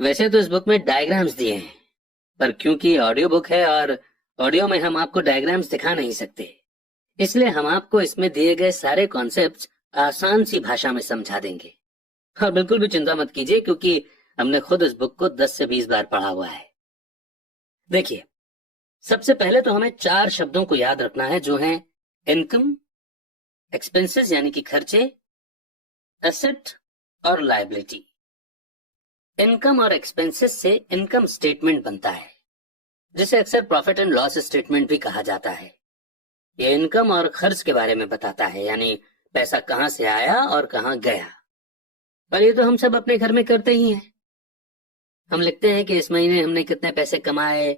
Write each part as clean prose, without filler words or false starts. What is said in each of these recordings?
वैसे तो इस बुक में डायग्राम्स दिए हैं, पर क्योंकि ऑडियो बुक है और ऑडियो में हम आपको डायग्राम्स दिखा नहीं सकते, इसलिए हम आपको इसमें दिए गए सारे कॉन्सेप्ट्स आसान सी भाषा में समझा देंगे। और बिल्कुल भी चिंता मत कीजिए, क्योंकि हमने खुद इस बुक को 10 से 20 बार पढ़ा हुआ है। देखिए, सबसे पहले तो हमें 4 शब्दों को याद रखना है, जो हैं इनकम, एक्सपेंसेस यानी कि खर्चे, एसेट और लायबिलिटी। इनकम और एक्सपेंसेस से इनकम स्टेटमेंट बनता है, जिसे अक्सर प्रॉफिट एंड लॉस स्टेटमेंट भी कहा जाता है। यह इनकम और खर्च के बारे में बताता है, यानी पैसा कहां से आया और कहां गया। और ये तो हम सब अपने घर में करते ही हैं। हम लिखते हैं कि इस महीने हमने कितने पैसे कमाए,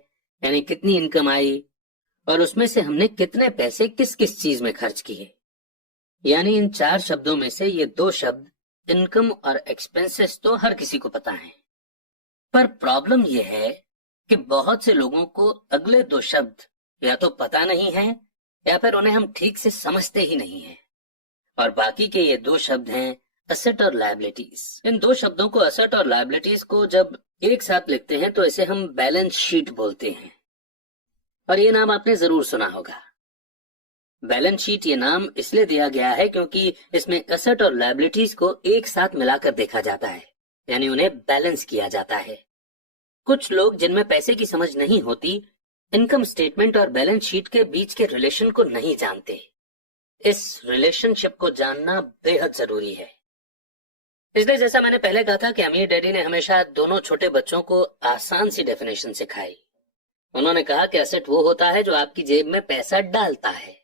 यानी कितनी इनकम आई, और उसमें से हमने कितने पैसे किस किस चीज में खर्च किए। यानी इन 4 शब्दों में से ये 2 शब्द इनकम और एक्सपेंसेस तो हर किसी को पता है। पर प्रॉब्लम यह है कि बहुत से लोगों को अगले 2 शब्द या तो पता नहीं है, या फिर उन्हें हम ठीक से समझते ही नहीं हैं। और बाकी के ये 2 शब्द हैं एसेट और लायबिलिटीज। इन 2 शब्दों को, एसेट और लायबिलिटीज को, जब एक साथ लिखते हैं तो इसे हम बैलेंस शीट बोलते हैं। और ये नाम आपने जरूर सुना होगा। बैलेंस शीट ये नाम इसलिए दिया गया है क्योंकि इसमें एसेट और लायबिलिटीज को एक साथ मिलाकर देखा जाता है, यानी उन्हें बैलेंस किया जाता है। कुछ लोग जिनमें पैसे की समझ नहीं होती, इनकम स्टेटमेंट और बैलेंस शीट के बीच के रिलेशन को नहीं जानते। इस रिलेशनशिप को जानना बेहद जरूरी है। इसलिए जैसा मैंने पहले कहा था कि अमीर डैडी ने हमेशा दोनों छोटे बच्चों को आसान सी डेफिनेशन सिखाई। उन्होंने कहा कि एसेट वो होता है जो आपकी जेब में पैसा डालता है।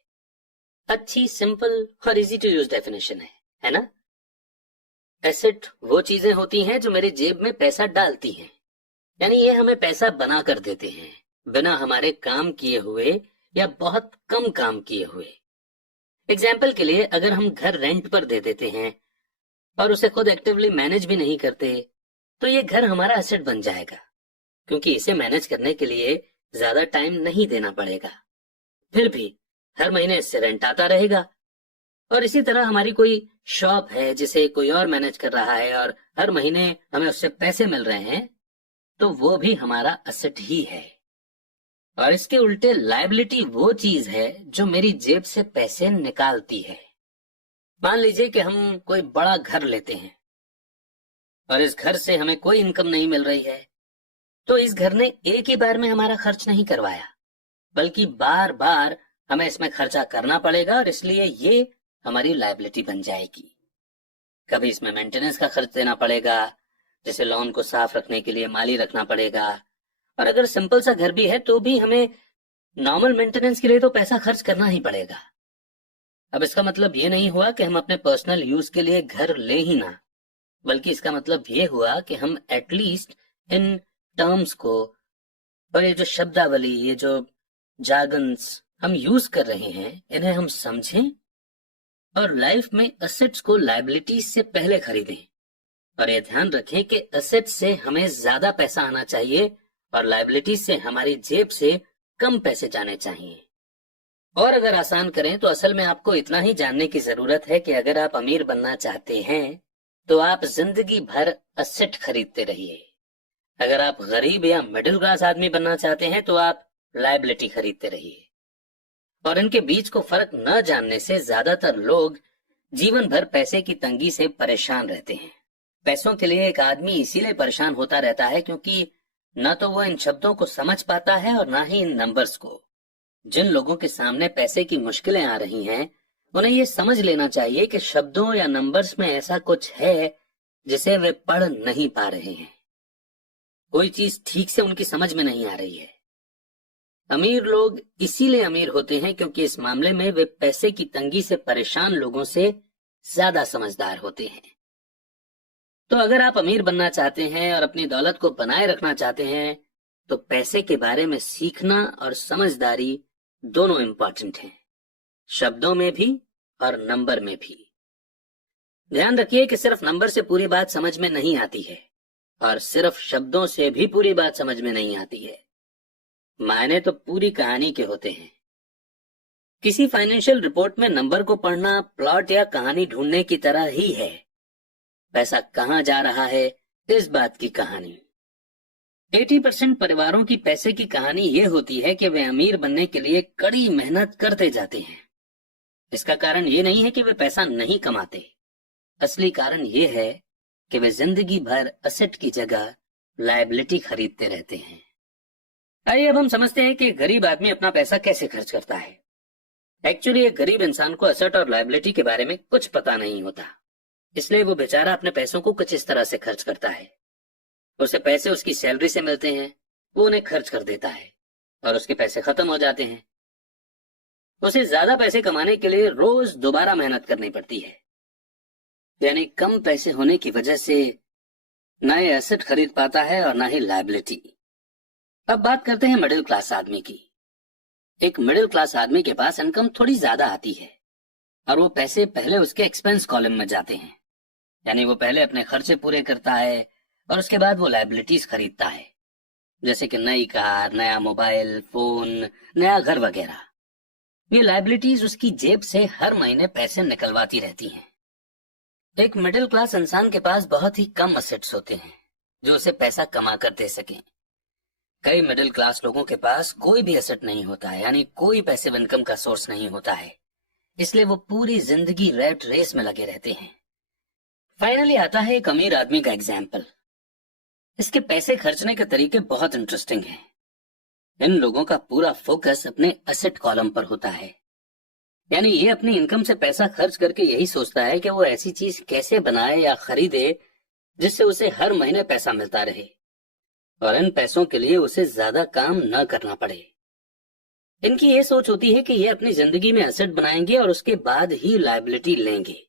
अच्छी, सिंपल और इजी टू यूज डेफिनेशन है ना? एसेट वो चीजें होती हैं जो मेरी जेब में पैसा डालती हैं, यानी ये हमें पैसा बना कर देते हैं, बिना हमारे काम किए हुए या बहुत कम काम किए हुए। एग्जाम्पल के लिए, अगर हम घर रेंट पर दे देते हैं और उसे खुद एक्टिवली मैनेज भी नहीं करते, तो ये घर हमारा एसेट बन जाएगा, क्योंकि इसे मैनेज करने के लिए ज्यादा टाइम नहीं देना पड़ेगा। फिर भी हर महीने इससे रेंट आता रहेगा। और इसी तरह हमारी कोई शॉप है जिसे कोई और मैनेज कर रहा है और हर महीने हमें उससे पैसे मिल रहे हैं, तो वो भी हमारा एसेट ही है। और इसके उल्टे लायबिलिटी वो चीज है जो मेरी जेब से पैसे निकालती है। मान लीजिए कि हम कोई बड़ा घर लेते हैं और इस घर से हमें कोई इनकम नहीं मिल रही है, तो इस घर ने एक ही बार में हमारा खर्च नहीं करवाया, बल्कि बार बार हमें इसमें खर्चा करना पड़ेगा, और इसलिए ये हमारी लायबिलिटी बन जाएगी। कभी इसमें मेंटेनेंस का खर्च देना पड़ेगा, जैसे लॉन को साफ रखने के लिए माली रखना पड़ेगा। और अगर सिंपल सा घर भी है तो भी हमें नॉर्मल मेंटेनेंस के लिए तो पैसा खर्च करना ही पड़ेगा। अब इसका मतलब ये नहीं हुआ कि हम अपने पर्सनल यूज के लिए घर ले ही ना, बल्कि इसका मतलब ये हुआ कि हम एटलीस्ट इन टर्म्स को, और ये जो शब्दावली, ये जो जार्गन्स हम यूज कर रहे हैं, इन्हें हम समझें और लाइफ में एसेट्स को लायबिलिटीज से पहले खरीदें। और ये ध्यान रखें कि एसेट्स से हमें ज्यादा पैसा आना चाहिए और लायबिलिटीज से हमारी जेब से कम पैसे जाने चाहिए। और अगर आसान करें तो असल में आपको इतना ही जानने की जरूरत है कि अगर आप अमीर बनना चाहते हैं तो आप जिंदगी भर एसेट खरीदते रहिए। अगर आप गरीब या मिडिल क्लास आदमी बनना चाहते हैं तो आप लायबिलिटी खरीदते रहिए। और इनके बीच को फर्क न जानने से ज्यादातर लोग जीवन भर पैसे की तंगी से परेशान रहते हैं। पैसों के लिए एक आदमी इसीलिए परेशान होता रहता है क्योंकि न तो वो इन शब्दों को समझ पाता है और न ही इन नंबर्स को। जिन लोगों के सामने पैसे की मुश्किलें आ रही हैं, उन्हें ये समझ लेना चाहिए कि शब्दों या नंबर्स में ऐसा कुछ है जिसे वे पढ़ नहीं पा रहे हैं। कोई चीज ठीक से उनकी समझ में नहीं आ रही है। अमीर लोग इसीलिए अमीर होते हैं क्योंकि इस मामले में वे पैसे की तंगी से परेशान लोगों से ज्यादा समझदार होते हैं। तो अगर आप अमीर बनना चाहते हैं और अपनी दौलत को बनाए रखना चाहते हैं, तो पैसे के बारे में सीखना और समझदारी दोनों इंपॉर्टेंट हैं, शब्दों में भी और नंबर में भी। ध्यान रखिए कि सिर्फ नंबर से पूरी बात समझ में नहीं आती है और सिर्फ शब्दों से भी पूरी बात समझ में नहीं आती है। मायने तो पूरी कहानी के होते हैं। किसी फाइनेंशियल रिपोर्ट में नंबर को पढ़ना प्लॉट या कहानी ढूंढने की तरह ही है। पैसा कहां जा रहा है, इस बात की कहानी। 80% परिवारों की पैसे की कहानी ये होती है कि वे अमीर बनने के लिए कड़ी मेहनत करते जाते हैं। इसका कारण ये नहीं है कि वे पैसा नहीं कमाते, असली कारण ये है कि वे जिंदगी भर असेट की जगह लायबिलिटी खरीदते रहते हैं। आइए अब हम समझते हैं कि गरीब आदमी अपना पैसा कैसे खर्च करता है। एक्चुअली एक गरीब इंसान को असेट और लायबिलिटी के बारे में कुछ पता नहीं होता, इसलिए वो बेचारा अपने पैसों को कुछ इस तरह से खर्च करता है। उसे पैसे उसकी सैलरी से मिलते हैं, वो उन्हें खर्च कर देता है और उसके पैसे खत्म हो जाते हैं। उसे ज्यादा पैसे कमाने के लिए रोज दोबारा मेहनत करनी पड़ती है, यानी कम पैसे होने की वजह से न ये एसेट खरीद पाता है और न ही लायबिलिटी। अब बात करते हैं मिडिल क्लास आदमी की। एक मिडिल क्लास आदमी के पास इनकम थोड़ी ज्यादा आती है और वो पैसे पहले उसके एक्सपेंस कॉलम में जाते हैं, यानी वो पहले अपने खर्चे पूरे करता है और उसके बाद वो लायबिलिटीज खरीदता है, जैसे कि नई कार, नया मोबाइल फोन, नया घर वगैरह। ये लायबिलिटीज उसकी जेब से हर महीने पैसे निकलवाती रहती हैं। एक मिडिल क्लास इंसान के पास बहुत ही कम असेट्स होते हैं जो उसे पैसा कमा कर दे सकें। कई मिडिल क्लास लोगों के पास कोई भी एसेट नहीं होता है, यानी कोई पैसिव इनकम का सोर्स नहीं होता है, इसलिए वो पूरी जिंदगी रैट रेस में लगे रहते हैं। फाइनली आता है एक अमीर आदमी का एग्जाम्पल। इसके पैसे खर्चने के तरीके बहुत इंटरेस्टिंग हैं। इन लोगों का पूरा फोकस अपने एसेट कॉलम पर होता है, यानी ये अपनी इनकम से पैसा खर्च करके यही सोचता है कि वो ऐसी चीज कैसे बनाए या खरीदे जिससे उसे हर महीने पैसा मिलता रहे और इन पैसों के लिए उसे ज्यादा काम न करना पड़े। इनकी ये सोच होती है कि ये अपनी जिंदगी में एसेट बनाएंगे और उसके बाद ही लायबिलिटी लेंगे।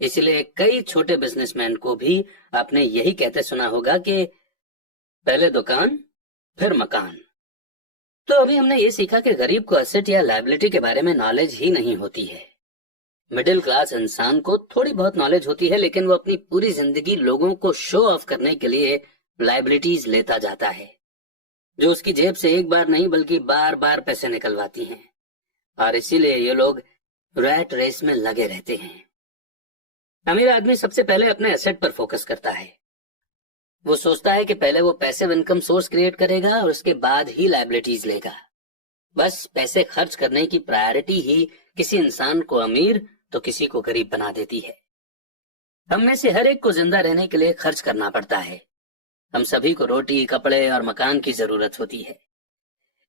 इसलिए कई छोटे बिजनेसमैन को भी आपने यही कहते सुना होगा कि पहले दुकान फिर मकान। तो अभी हमने ये सीखा कि गरीब को एसेट या लायबिलिटी के बारे में नॉलेज ही नहीं होती है। मिडिल क्लास इंसान को थोड़ी बहुत नॉलेज होती है, लेकिन वो अपनी पूरी जिंदगी लोगों को शो ऑफ करने के लिए लायबिलिटीज लेता जाता है, जो उसकी जेब से एक बार नहीं बल्कि बार बार पैसे निकलवाती हैं, और इसीलिए ये लोग रैट रेस में लगे रहते हैं। अमीर आदमी सबसे पहले अपने एसेट पर फोकस करता है। वो सोचता है कि पहले वो पैसिव इनकम सोर्स क्रिएट करेगा और उसके बाद ही लायबिलिटीज लेगा। बस पैसे खर्च करने की प्रायोरिटी ही किसी इंसान को अमीर तो किसी को गरीब बना देती है। हम में से हर एक को जिंदा रहने के लिए खर्च करना पड़ता है। हम सभी को रोटी, कपड़े और मकान की जरूरत होती है।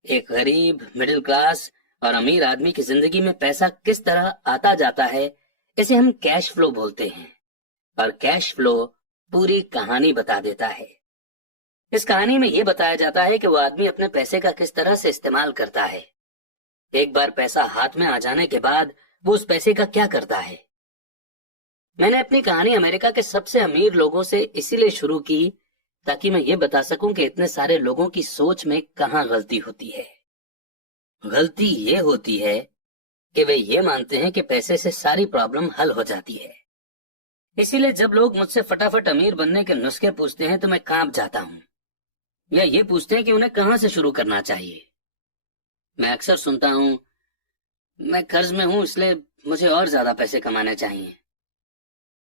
एक गरीब, मिडिल क्लास और अमीर आदमी की जिंदगी में पैसा किस तरह आता जाता है, इसे हम कैश फ्लो बोलते हैं, और कैश फ्लो पूरी कहानी बता देता है। इस कहानी में यह बताया जाता है कि वो आदमी अपने पैसे का किस तरह से इस्तेमाल करता है। एक बार पैसा हाथ में आ जाने के बाद वो उस पैसे का क्या करता है। मैंने अपनी कहानी अमेरिका के सबसे अमीर लोगों से इसीलिए शुरू की ताकि मैं ये बता सकूं कि इतने सारे लोगों की सोच में कहां गलती होती है। गलती ये होती है कि वे ये मानते हैं कि पैसे से सारी प्रॉब्लम हल हो जाती है। इसीलिए जब लोग मुझसे फटाफट अमीर बनने के नुस्खे पूछते हैं तो मैं कांप जाता हूँ, या ये पूछते हैं कि उन्हें कहां से शुरू करना चाहिए। मैं अक्सर सुनता हूँ, मैं कर्ज में हूं इसलिए मुझे और ज्यादा पैसे कमाने चाहिए।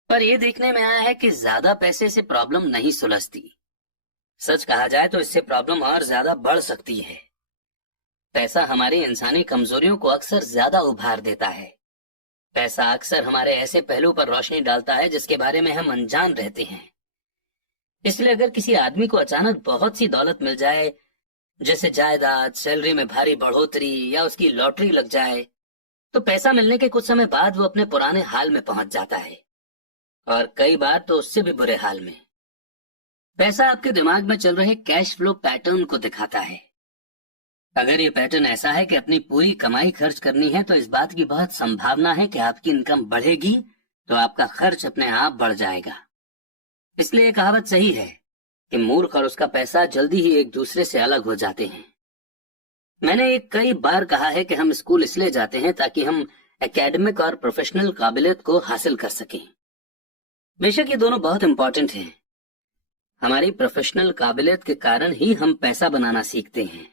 पर यह देखने में आया है कि ज्यादा पैसे से प्रॉब्लम नहीं सुलझती। सच कहा जाए तो इससे प्रॉब्लम और ज्यादा बढ़ सकती है। पैसा हमारी इंसानी कमजोरियों को अक्सर ज्यादा उभार देता है। पैसा अक्सर हमारे ऐसे पहलू पर रोशनी डालता है जिसके बारे में हम अनजान रहते हैं। इसलिए अगर किसी आदमी को अचानक बहुत सी दौलत मिल जाए, जैसे जायदाद, सैलरी में भारी बढ़ोतरी या उसकी लॉटरी लग जाए, तो पैसा मिलने के कुछ समय बाद वो अपने पुराने हाल में पहुंच जाता है, और कई बार तो उससे भी बुरे हाल में। पैसा आपके दिमाग में चल रहे कैश फ्लो पैटर्न को दिखाता है। अगर ये पैटर्न ऐसा है कि अपनी पूरी कमाई खर्च करनी है, तो इस बात की बहुत संभावना है कि आपकी इनकम बढ़ेगी तो आपका खर्च अपने आप बढ़ जाएगा। इसलिए ये कहावत सही है कि मूर्ख और उसका पैसा जल्दी ही एक दूसरे से अलग हो जाते हैं। मैंने एक कई बार कहा है कि हम स्कूल इसलिए जाते हैं ताकि हम एकेडमिक और प्रोफेशनल काबिलियत को हासिल कर सकें। बेशक ये दोनों बहुत इंपॉर्टेंट हैं। हमारी प्रोफेशनल काबिलियत के कारण ही हम पैसा बनाना सीखते हैं।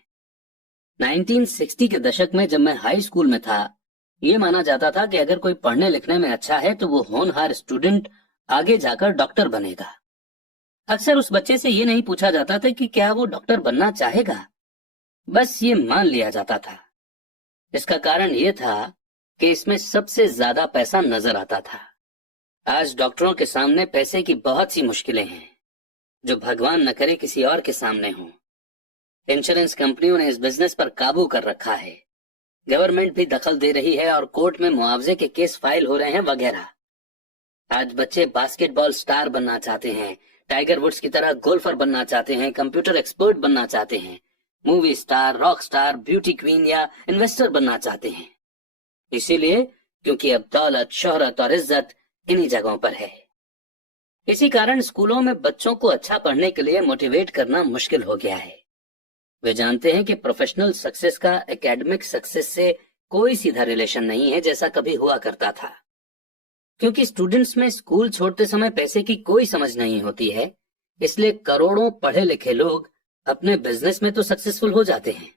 1960 के दशक में जब मैं हाई स्कूल में था, ये माना जाता था कि अगर कोई पढ़ने लिखने में अच्छा है तो वो होनहार स्टूडेंट आगे जाकर डॉक्टर बनेगा। अक्सर उस बच्चे से ये नहीं पूछा जाता था कि क्या वो डॉक्टर बनना चाहेगा, बस ये मान लिया जाता था। इसका कारण ये था कि इसमें सबसे ज्यादा पैसा नजर आता था। आज डॉक्टरों के सामने पैसे की बहुत सी मुश्किलें हैं, जो भगवान न करे किसी और के सामने हों। इंश्योरेंस कंपनियों ने इस बिजनेस पर काबू कर रखा है, गवर्नमेंट भी दखल दे रही है और कोर्ट में मुआवजे के केस फाइल हो रहे हैं वगैरह। आज बच्चे बास्केटबॉल स्टार बनना चाहते हैं, टाइगर वुड्स की तरह गोल्फर बनना चाहते हैं, कंप्यूटर एक्सपर्ट बनना चाहते हैं, movie star, rock star, beauty queen या इन्वेस्टर बनना चाहते हैं। इसीलिए क्योंकि अब दौलत, शोहरत और इज्जत इन्हीं जगहों पर है। इसी कारण स्कूलों में बच्चों को अच्छा पढ़ने के लिए मोटिवेट करना मुश्किल हो गया है। वे जानते हैं कि प्रोफेशनल सक्सेस का एकेडमिक सक्सेस से कोई सीधा रिलेशन नहीं है, जैसा कभी हुआ करता था। क्योंकि स्टूडेंट्स में स्कूल छोड़ते समय पैसे की कोई समझ नहीं होती है, इसलिए करोड़ों पढ़े लिखे लोग अपने बिजनेस में तो सक्सेसफुल हो जाते हैं,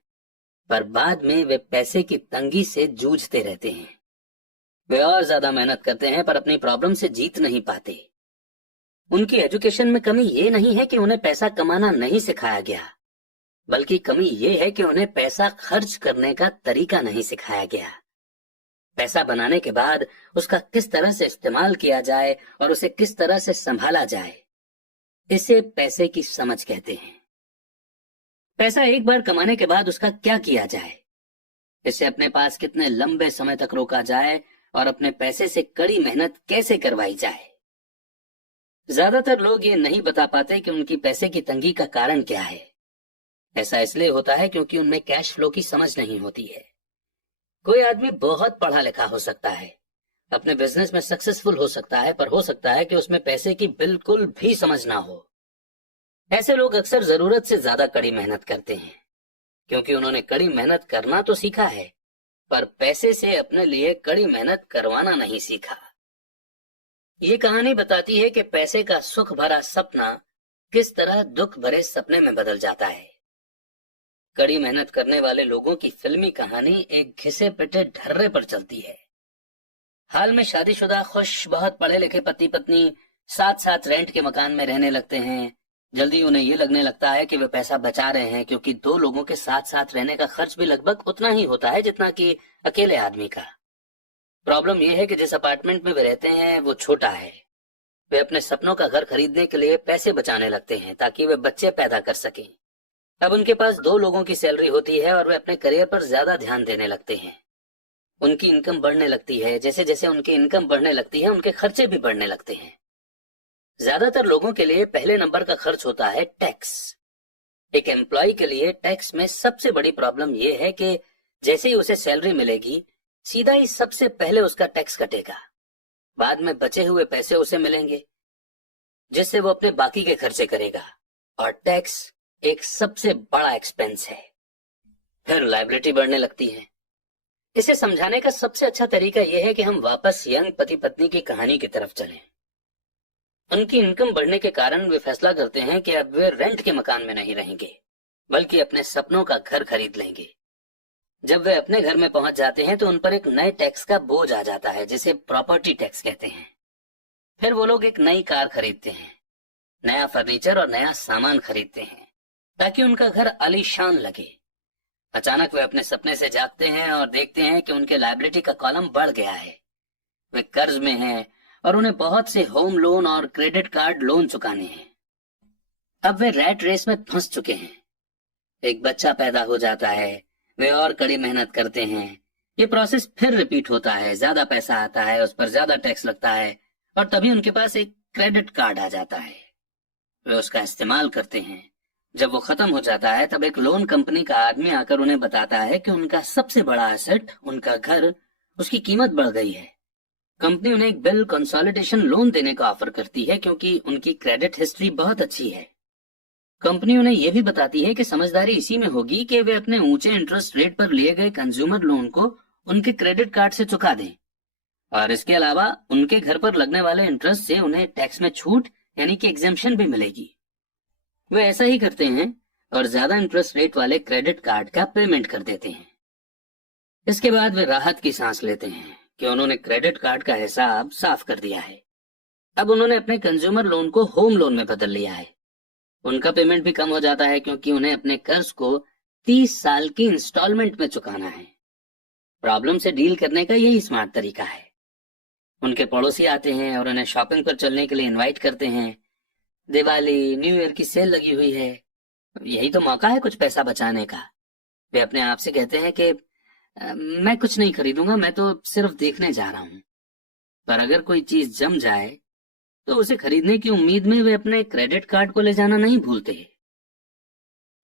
पर बाद में वे पैसे की तंगी से जूझते रहते हैं। वे और ज्यादा मेहनत करते हैं पर अपनी प्रॉब्लम से जीत नहीं पाते। उनकी एजुकेशन में कमी ये नहीं है कि उन्हें पैसा कमाना नहीं सिखाया गया, बल्कि कमी ये है कि उन्हें पैसा खर्च करने का तरीका नहीं सिखाया गया। पैसा बनाने के बाद उसका किस तरह से इस्तेमाल किया जाए और उसे किस तरह से संभाला जाए, इसे पैसे की समझ कहते हैं। पैसा एक बार कमाने के बाद उसका क्या किया जाए, इसे अपने पास कितने लंबे समय तक रोका जाए और अपने पैसे से कड़ी मेहनत कैसे करवाई जाए। ज्यादातर लोग ये नहीं बता पाते कि उनकी पैसे की तंगी का कारण क्या है। ऐसा इसलिए होता है क्योंकि उनमें कैश फ्लो की समझ नहीं होती है। कोई आदमी बहुत पढ़ा लिखा हो सकता है, अपने बिजनेस में सक्सेसफुल हो सकता है, पर हो सकता है कि उसमें पैसे की बिल्कुल भी समझ ना हो। ऐसे लोग अक्सर जरूरत से ज्यादा कड़ी मेहनत करते हैं, क्योंकि उन्होंने कड़ी मेहनत करना तो सीखा है, पर पैसे से अपने लिए कड़ी मेहनत करवाना नहीं सीखा। ये कहानी बताती है कि पैसे का सुख भरा सपना किस तरह दुख भरे सपने में बदल जाता है। कड़ी मेहनत करने वाले लोगों की फिल्मी कहानी एक घिसे पिटे ढर्रे पर चलती है। हाल में शादीशुदा खुश बहुत पढ़े लिखे पति पत्नी साथ साथ रेंट के मकान में रहने लगते हैं। जल्दी उन्हें ये लगने लगता है कि वे पैसा बचा रहे हैं, क्योंकि दो लोगों के साथ साथ रहने का खर्च भी लगभग उतना ही होता है जितना कि अकेले आदमी का। प्रॉब्लम यह है कि जिस अपार्टमेंट में वे रहते हैं वो छोटा है। वे अपने सपनों का घर खरीदने के लिए पैसे बचाने लगते हैं ताकि वे बच्चे पैदा कर सकें। अब उनके पास दो लोगों की सैलरी होती है और वे अपने करियर पर ज्यादा ध्यान देने लगते हैं। उनकी इनकम बढ़ने लगती है, जैसे जैसे उनकी इनकम बढ़ने लगती है उनके खर्चे भी बढ़ने लगते हैं। ज्यादातर लोगों के लिए पहले नंबर का खर्च होता है टैक्स। एक एम्प्लॉय के लिए टैक्स में सबसे बड़ी प्रॉब्लम यह है कि जैसे ही उसे सैलरी मिलेगी, सीधा ही सबसे पहले उसका टैक्स कटेगा। बाद में बचे हुए पैसे उसे मिलेंगे, जिससे वो अपने बाकी के खर्चे करेगा, और टैक्स एक सबसे बड़ा एक्सपेंस है। फिर लायबिलिटी बढ़ने लगती है। इसे समझाने का सबसे अच्छा तरीका यह है कि हम वापस यंग पति पत्नी की कहानी की तरफ चलें। उनकी इनकम बढ़ने के कारण वे फैसला करते हैं कि अब वे रेंट के मकान में नहीं रहेंगे, बल्कि अपने सपनों का घर खरीद लेंगे। जब वे अपने घर में पहुंच जाते हैं तो उन पर एक नए टैक्स का बोझ आ जाता है, जिसे प्रॉपर्टी टैक्स कहते हैं। फिर वो लोग एक नई कार खरीदते हैं, नया फर्नीचर और नया सामान खरीदते हैं, ताकि उनका घर आलीशान लगे। अचानक वे अपने सपने से जागते हैं और देखते हैं कि उनके लायबिलिटी का कॉलम बढ़ गया है। वे कर्ज में हैं और उन्हें बहुत से होम लोन और क्रेडिट कार्ड लोन चुकाने हैं। अब वे रैट रेस में फंस चुके हैं। एक बच्चा पैदा हो जाता है, वे और कड़ी मेहनत करते हैं। ये प्रोसेस फिर रिपीट होता है, ज्यादा पैसा आता है, उस पर ज्यादा टैक्स लगता है, और तभी उनके पास एक क्रेडिट कार्ड आ जाता है। वे उसका इस्तेमाल करते हैं। जब वो खत्म हो जाता है तब एक लोन कंपनी का आदमी आकर उन्हें बताता है कि उनका सबसे बड़ा एसेट, उनका घर, उसकी कीमत बढ़ गई है। कंपनी उन्हें एक बिल कंसोलिडेशन लोन देने का ऑफर करती है, क्योंकि उनकी क्रेडिट हिस्ट्री बहुत अच्छी है। कंपनी उन्हें यह भी बताती है कि समझदारी इसी में होगी कि वे अपने ऊंचे इंटरेस्ट रेट पर लिए गए कंज्यूमर लोन को उनके क्रेडिट कार्ड से चुका दें, और इसके अलावा उनके घर पर लगने वाले इंटरेस्ट से उन्हें टैक्स में छूट यानी कि एग्जेम्पशन भी मिलेगी। वे ऐसा ही करते हैं और ज्यादा इंटरेस्ट रेट वाले क्रेडिट कार्ड का पेमेंट कर देते हैं। इसके बाद वे राहत की सांस लेते हैं कि उन्होंने क्रेडिट कार्ड का हिसाब साफ कर दिया है। अब उन्होंने अपने कंज्यूमर लोन को होम लोन में बदल लिया है, उनका पेमेंट भी कम हो जाता है क्योंकि उन्हें अपने कर्ज को 30 साल की इंस्टॉलमेंट में चुकाना है। प्रॉब्लम से डील करने का यही स्मार्ट तरीका है। उनके पड़ोसी आते हैं और उन्हें शॉपिंग पर चलने के लिए इनवाइट करते हैं। दिवाली, न्यू ईयर की सेल लगी हुई है, यही तो मौका है कुछ पैसा बचाने का। वे अपने आप से कहते हैं कि मैं कुछ नहीं खरीदूंगा, मैं तो सिर्फ देखने जा रहा हूं। पर अगर कोई चीज जम जाए तो उसे खरीदने की उम्मीद में वे अपने क्रेडिट कार्ड को ले जाना नहीं भूलते।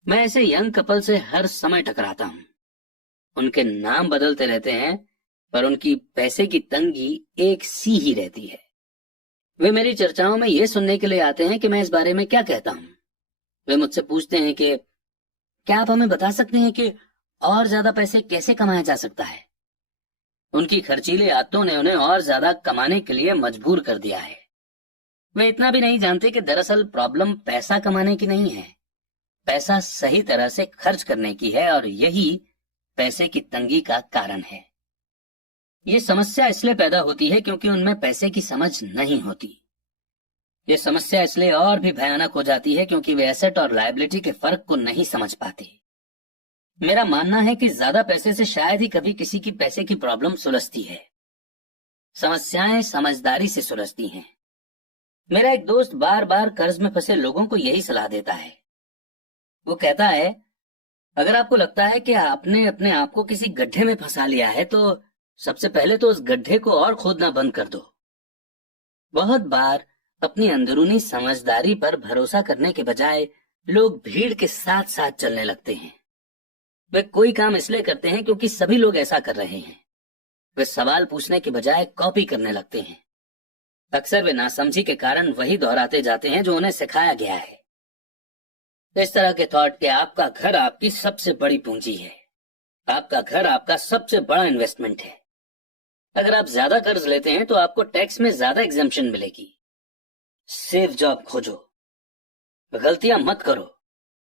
मैं ऐसे यंग कपल से हर समय टकराता हूं। उनके नाम बदलते रहते हैं पर उनकी पैसे की तंगी एक सी ही रहती है। वे मेरी चर्चाओं में ये सुनने के लिए आते हैं कि मैं इस बारे में क्या कहता हूं। वे मुझसे पूछते हैं कि क्या आप हमें बता सकते हैं कि और ज्यादा पैसे कैसे कमाया जा सकता है। उनकी खर्चीली आदतों ने उन्हें और ज्यादा कमाने के लिए मजबूर कर दिया है। वे इतना भी नहीं जानते कि दरअसल प्रॉब्लम पैसा कमाने की नहीं है, पैसा सही तरह से खर्च करने की है, और यही पैसे की तंगी का कारण है। ये समस्या इसलिए पैदा होती है क्योंकि उनमें पैसे की समझ नहीं होती। ये समस्या इसलिए और भी भयानक हो जाती है क्योंकि वे एसेट और लायबिलिटी के फर्क को नहीं समझ पाते। मेरा मानना है कि ज्यादा पैसे से शायद ही कभी किसी की पैसे की प्रॉब्लम सुलझती है। समस्याएं समझदारी से सुलझती हैं। मेरा एक दोस्त बार बार कर्ज में फंसे लोगों को यही सलाह देता है। वो कहता है, अगर आपको लगता है कि आपने अपने आप को किसी गड्ढे में फंसा लिया है तो सबसे पहले तो उस गड्ढे को और खोदना बंद कर दो। बहुत बार अपनी अंदरूनी समझदारी पर भरोसा करने के बजाय लोग भीड़ के साथ साथ चलने लगते हैं। वे कोई काम इसलिए करते हैं क्योंकि सभी लोग ऐसा कर रहे हैं। वे सवाल पूछने के बजाय कॉपी करने लगते हैं। अक्सर वे नासमझी के कारण वही दोहराते जाते हैं जो उन्हें सिखाया गया है। इस तरह के थॉट के आपका घर आपकी सबसे बड़ी पूंजी है। आपका घर आपका सबसे बड़ा इन्वेस्टमेंट है। अगर आप ज्यादा कर्ज लेते हैं तो आपको टैक्स में ज्यादा एग्जेम्पशन मिलेगी। सेफ जॉब खोजो, गलतियां मत करो,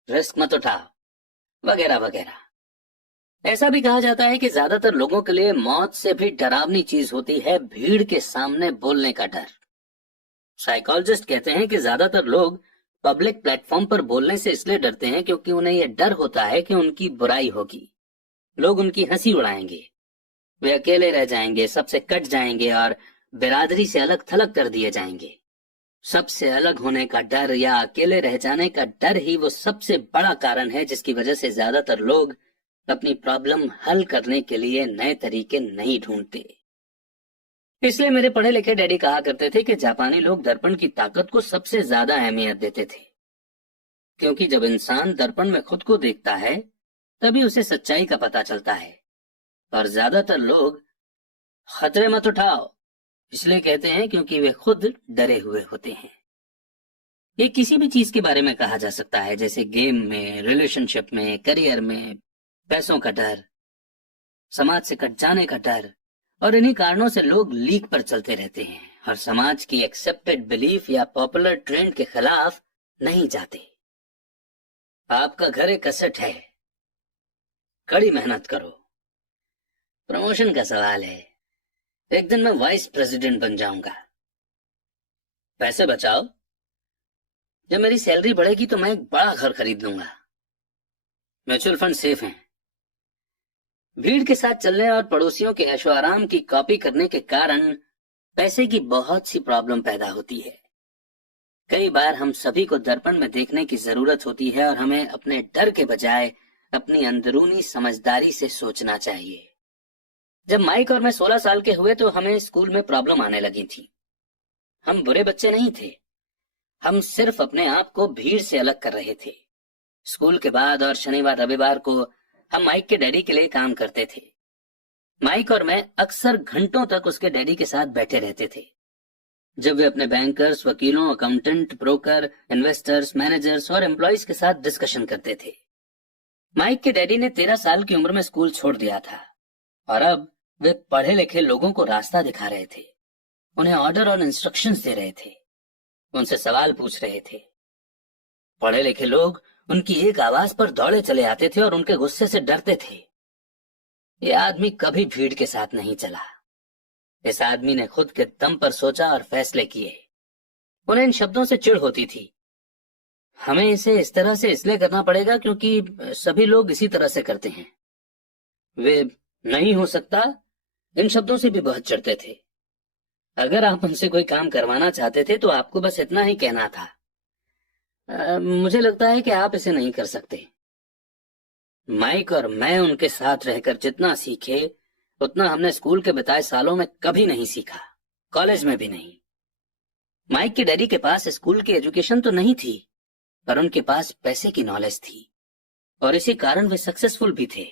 रिस्क मत उठाओ, वगैरह वगैरह। ऐसा भी कहा जाता है कि ज्यादातर लोगों के लिए मौत से भी डरावनी चीज होती है भीड़ के सामने बोलने का डर। साइकोलॉजिस्ट कहते हैं कि ज्यादातर लोग पब्लिक प्लेटफॉर्म पर बोलने से इसलिए डरते हैं क्योंकि उन्हें यह डर होता है कि उनकी बुराई होगी, लोग उनकी हंसी उड़ाएंगे, वे अकेले रह जाएंगे, सबसे कट जाएंगे और बिरादरी से अलग थलग कर दिए जाएंगे। सबसे अलग होने का डर या अकेले रह जाने का डर ही वो सबसे बड़ा कारण है जिसकी वजह से ज्यादातर लोग अपनी प्रॉब्लम हल करने के लिए नए तरीके नहीं ढूंढते। इसलिए मेरे पढ़े लिखे डैडी कहा करते थे कि जापानी लोग दर्पण की ताकत को सबसे ज्यादा अहमियत देते थे, क्योंकि जब इंसान दर्पण में खुद को देखता है तभी उसे सच्चाई का पता चलता है। और ज्यादातर लोग खतरे मत उठाओ इसलिए कहते हैं क्योंकि वे खुद डरे हुए होते हैं। ये किसी भी चीज के बारे में कहा जा सकता है, जैसे गेम में, रिलेशनशिप में, करियर में, पैसों का डर, समाज से कट जाने का डर, और इन्हीं कारणों से लोग लीक पर चलते रहते हैं और समाज की एक्सेप्टेड बिलीफ या पॉपुलर ट्रेंड के खिलाफ नहीं जाते। आपका घर एक असेट है, कड़ी मेहनत करो। प्रमोशन का सवाल है, एक दिन मैं वाइस प्रेसिडेंट बन जाऊंगा। पैसे बचाओ, जब मेरी सैलरी बढ़ेगी तो मैं एक बड़ा घर खरीद लूंगा। म्यूचुअल फंड सेफ हैं। भीड़ के साथ चलने और पड़ोसियों के ऐशो आराम की कॉपी करने के कारण पैसे की बहुत सी प्रॉब्लम पैदा होती है। कई बार हम सभी को दर्पण में देखने की जरूरत होती है और हमें अपने डर के बजाय अपनी अंदरूनी समझदारी से सोचना चाहिए। जब माइक और मैं 16 साल के हुए तो हमें स्कूल में प्रॉब्लम आने लगी थी। हम बुरे बच्चे नहीं थे, हम सिर्फ अपने आप को भीड़ से अलग कर रहे थे। स्कूल के बाद और शनिवार रविवार को हम माइक के डैडी के लिए काम करते थे। माइक और मैं अक्सर घंटों तक उसके डैडी के साथ बैठे रहते थे जब वे अपने बैंकर्स, वकीलों, अकाउंटेंट, ब्रोकर, इन्वेस्टर्स, मैनेजर्स और एम्प्लॉइज के साथ डिस्कशन करते थे। माइक के डैडी ने 13 साल की उम्र में स्कूल छोड़ दिया था और अब वे पढ़े लिखे लोगों को रास्ता दिखा रहे थे, उन्हें ऑर्डर और इंस्ट्रक्शंस दे रहे थे, उनसे सवाल पूछ रहे थे। पढ़े लिखे लोग उनकी एक आवाज पर दौड़े चले आते थे और उनके गुस्से से डरते थे। ये आदमी कभी भीड़ के साथ नहीं चला। इस आदमी ने खुद के दम पर सोचा और फैसले किए। उन्हें इन शब्दों से चिढ़ होती थी, हमें इसे इस तरह से इसलिए करना पड़ेगा क्योंकि सभी लोग इसी तरह से करते हैं। वे नहीं हो सकता इन शब्दों से भी बहुत चिढ़ते थे। अगर आप उनसे कोई काम करवाना चाहते थे तो आपको बस इतना ही कहना था, मुझे लगता है कि आप इसे नहीं कर सकते। माइक और मैं उनके साथ रहकर जितना सीखे उतना हमने स्कूल के बिताए सालों में कभी नहीं सीखा, कॉलेज में भी नहीं। माइक के डैडी के पास स्कूल की एजुकेशन तो नहीं थी, पर उनके पास पैसे की नॉलेज थी और इसी कारण वे सक्सेसफुल भी थे।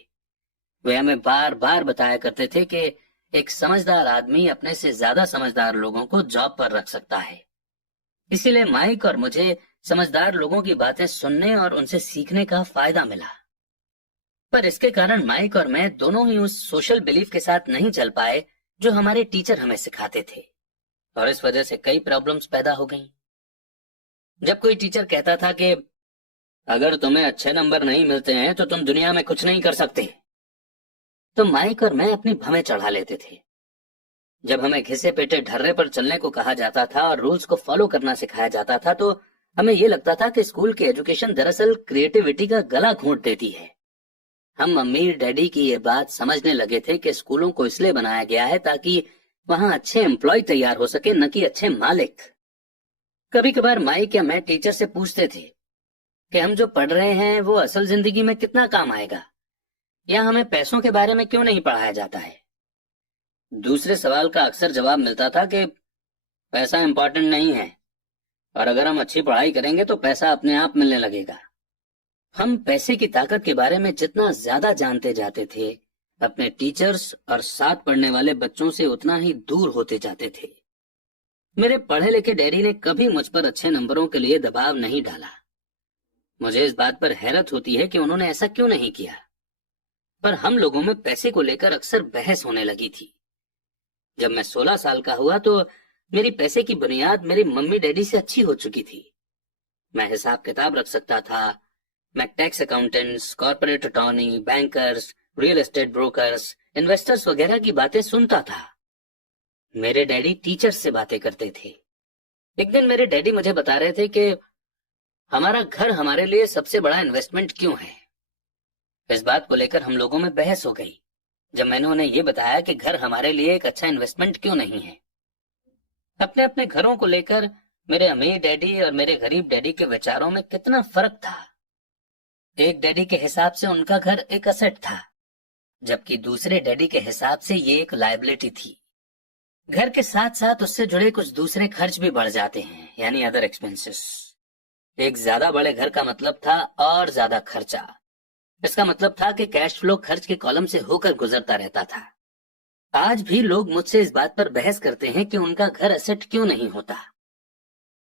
वे हमें बार बार बताया करते थे कि एक समझदार आदमी अपने से ज्यादा समझदार लोगों को जॉब पर रख सकता है। इसीलिए माइक और मुझे समझदार लोगों की बातें सुनने और उनसे सीखने का फायदा मिला। पर इसके कारण माइक और मैं दोनों ही उस सोशल बिलीफ के साथ नहीं चल पाए जो हमारे टीचर हमें सिखाते थे, और इस वजह से कई प्रॉब्लम्स पैदा हो गईं। जब कोई टीचर कहता था कि अगर तुम्हें अच्छे नंबर नहीं मिलते हैं तो तुम दुनिया में कुछ नहीं कर सकते, तो माइक और मैं अपनी भवें चढ़ा लेते थे। जब हमें घिसे पेटे ढर्रे पर चलने को कहा जाता था और रूल्स को फॉलो करना सिखाया जाता था तो हमें यह लगता था कि स्कूल की एजुकेशन दरअसल क्रिएटिविटी का गला घोंट देती है। हम मम्मी डैडी की ये बात समझने लगे थे कि स्कूलों को इसलिए बनाया गया है ताकि वहां अच्छे एम्प्लॉय तैयार हो सके, न कि अच्छे मालिक। कभी कभार माइक या मैं टीचर से पूछते थे कि हम जो पढ़ रहे हैं वो असल जिंदगी में कितना काम आएगा, या हमें पैसों के बारे में क्यों नहीं पढ़ाया जाता है। दूसरे सवाल का अक्सर जवाब मिलता था कि पैसा इंपॉर्टेंट नहीं है, और अगर हम अच्छी पढ़ाई करेंगे तो पैसा अपने आप मिलने लगेगा। हम पैसे की ताकत के बारे में जितना ज्यादा जानते जाते थे, अपने टीचर्स और साथ पढ़ने वाले बच्चों से उतना ही दूर होते जाते थे। मेरे पढ़े लिखे डैडी ने कभी मुझ पर अच्छे नंबरों के लिए दबाव नहीं डाला। मुझे इस बात पर हैरत होती है कि उन्होंने ऐसा क्यों नहीं किया, पर हम लोगों में पैसे को लेकर अक्सर बहस होने लगी थी। जब मैं 16 साल का हुआ तो मेरी पैसे की बुनियाद मेरी मम्मी डैडी से अच्छी हो चुकी थी। मैं हिसाब किताब रख सकता था। मैं tax accountants, corporate attorney, bankers, real estate brokers, investors वगैरह की बातें सुनता था। मेरे डैडी टीचर्स से बातें करते थे। एक दिन मेरे डैडी मुझे बता रहे थे कि हमारा घर हमारे लिए सबसे बड़ा इन्वेस्टमेंट क्यों है। इस बात को लेकर हम लोगों में बहस हो गई जब मैंने उन्हें ये बताया कि घर हमारे लिए एक अच्छा इन्वेस्टमेंट क्यों नहीं है। अपने अपने घरों को लेकर मेरे अमीर डैडी और मेरे गरीब डैडी के विचारों में कितना फर्क था। एक डैडी के हिसाब से उनका घर एक असेट था, जबकि दूसरे डैडी के हिसाब से ये एक लायबिलिटी थी। घर के साथ साथ उससे जुड़े कुछ दूसरे खर्च भी बढ़ जाते हैं, यानी अदर एक्सपेंसेस। एक ज्यादा बड़े घर का मतलब था और ज्यादा खर्चा। इसका मतलब था कि कैश फ्लो खर्च के कॉलम से होकर गुजरता रहता था। आज भी लोग मुझसे इस बात पर बहस करते हैं कि उनका घर एसेट क्यों नहीं होता।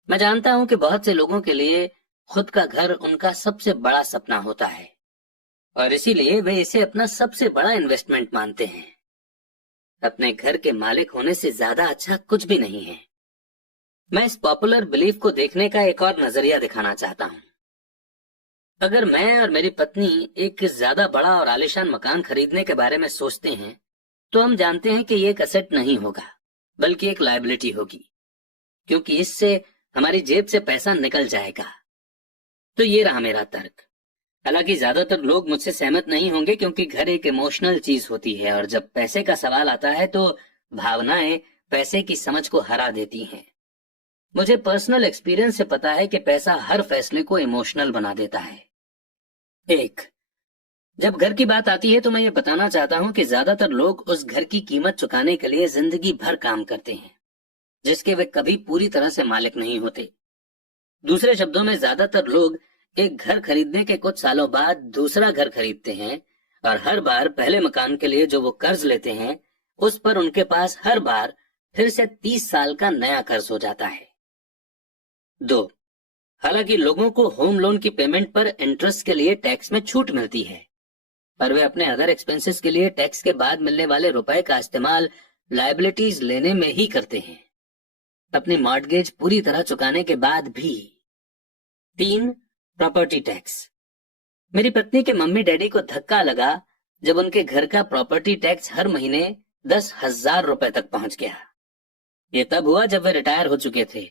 मैं जानता हूं कि बहुत से लोगों के लिए खुद का घर उनका सबसे बड़ा सपना होता है, और इसीलिए वे इसे अपना सबसे बड़ा इन्वेस्टमेंट मानते हैं। अपने घर के मालिक होने से ज्यादा अच्छा कुछ भी नहीं है। मैं इस पॉपुलर बिलीफ को देखने का एक और नजरिया दिखाना चाहता हूं। अगर मैं और मेरी पत्नी एक ज्यादा बड़ा और आलीशान मकान खरीदने के बारे में सोचते हैं तो हम जानते हैं कि ये एक एसेट नहीं होगा, बल्कि एक लायबिलिटी होगी, क्योंकि इससे हमारी जेब से पैसा निकल जाएगा। तो ये रहा मेरा तर्क। हालांकि ज्यादातर लोग मुझसे सहमत नहीं होंगे, क्योंकि घर एक इमोशनल चीज होती है और जब पैसे का सवाल आता है तो भावनाएं पैसे की समझ को हरा देती हैं। मुझे पर्सनल एक्सपीरियंस से पता है कि पैसा हर फैसले को इमोशनल बना देता है। जब घर की बात आती है तो मैं ये बताना चाहता हूं कि ज्यादातर लोग उस घर की कीमत चुकाने के लिए जिंदगी भर काम करते हैं, जिसके वे कभी पूरी तरह से मालिक नहीं होते। दूसरे शब्दों में, ज्यादातर लोग एक घर खरीदने के कुछ सालों बाद दूसरा घर खरीदते हैं, और हर बार पहले मकान के लिए जो वो कर्ज लेते हैं उस पर उनके पास हर बार फिर से 30 साल का नया कर्ज हो जाता है। 2. हालांकि लोगों को होम लोन की पेमेंट पर इंटरेस्ट के लिए टैक्स में छूट मिलती है, पर वे अपने अदर एक्सपेंसेस के लिए टैक्स के बाद मिलने वाले रुपए का इस्तेमाल लायबिलिटीज लेने में ही करते हैं, अपनी मॉर्टगेज पूरी तरह चुकाने के बाद भी। 3. Property tax. मेरी पत्नी के मम्मी डैडी को धक्का लगा जब उनके घर का प्रॉपर्टी टैक्स हर महीने 10,000 रुपए तक पहुंच गया। ये तब हुआ जब वे रिटायर हो चुके थे।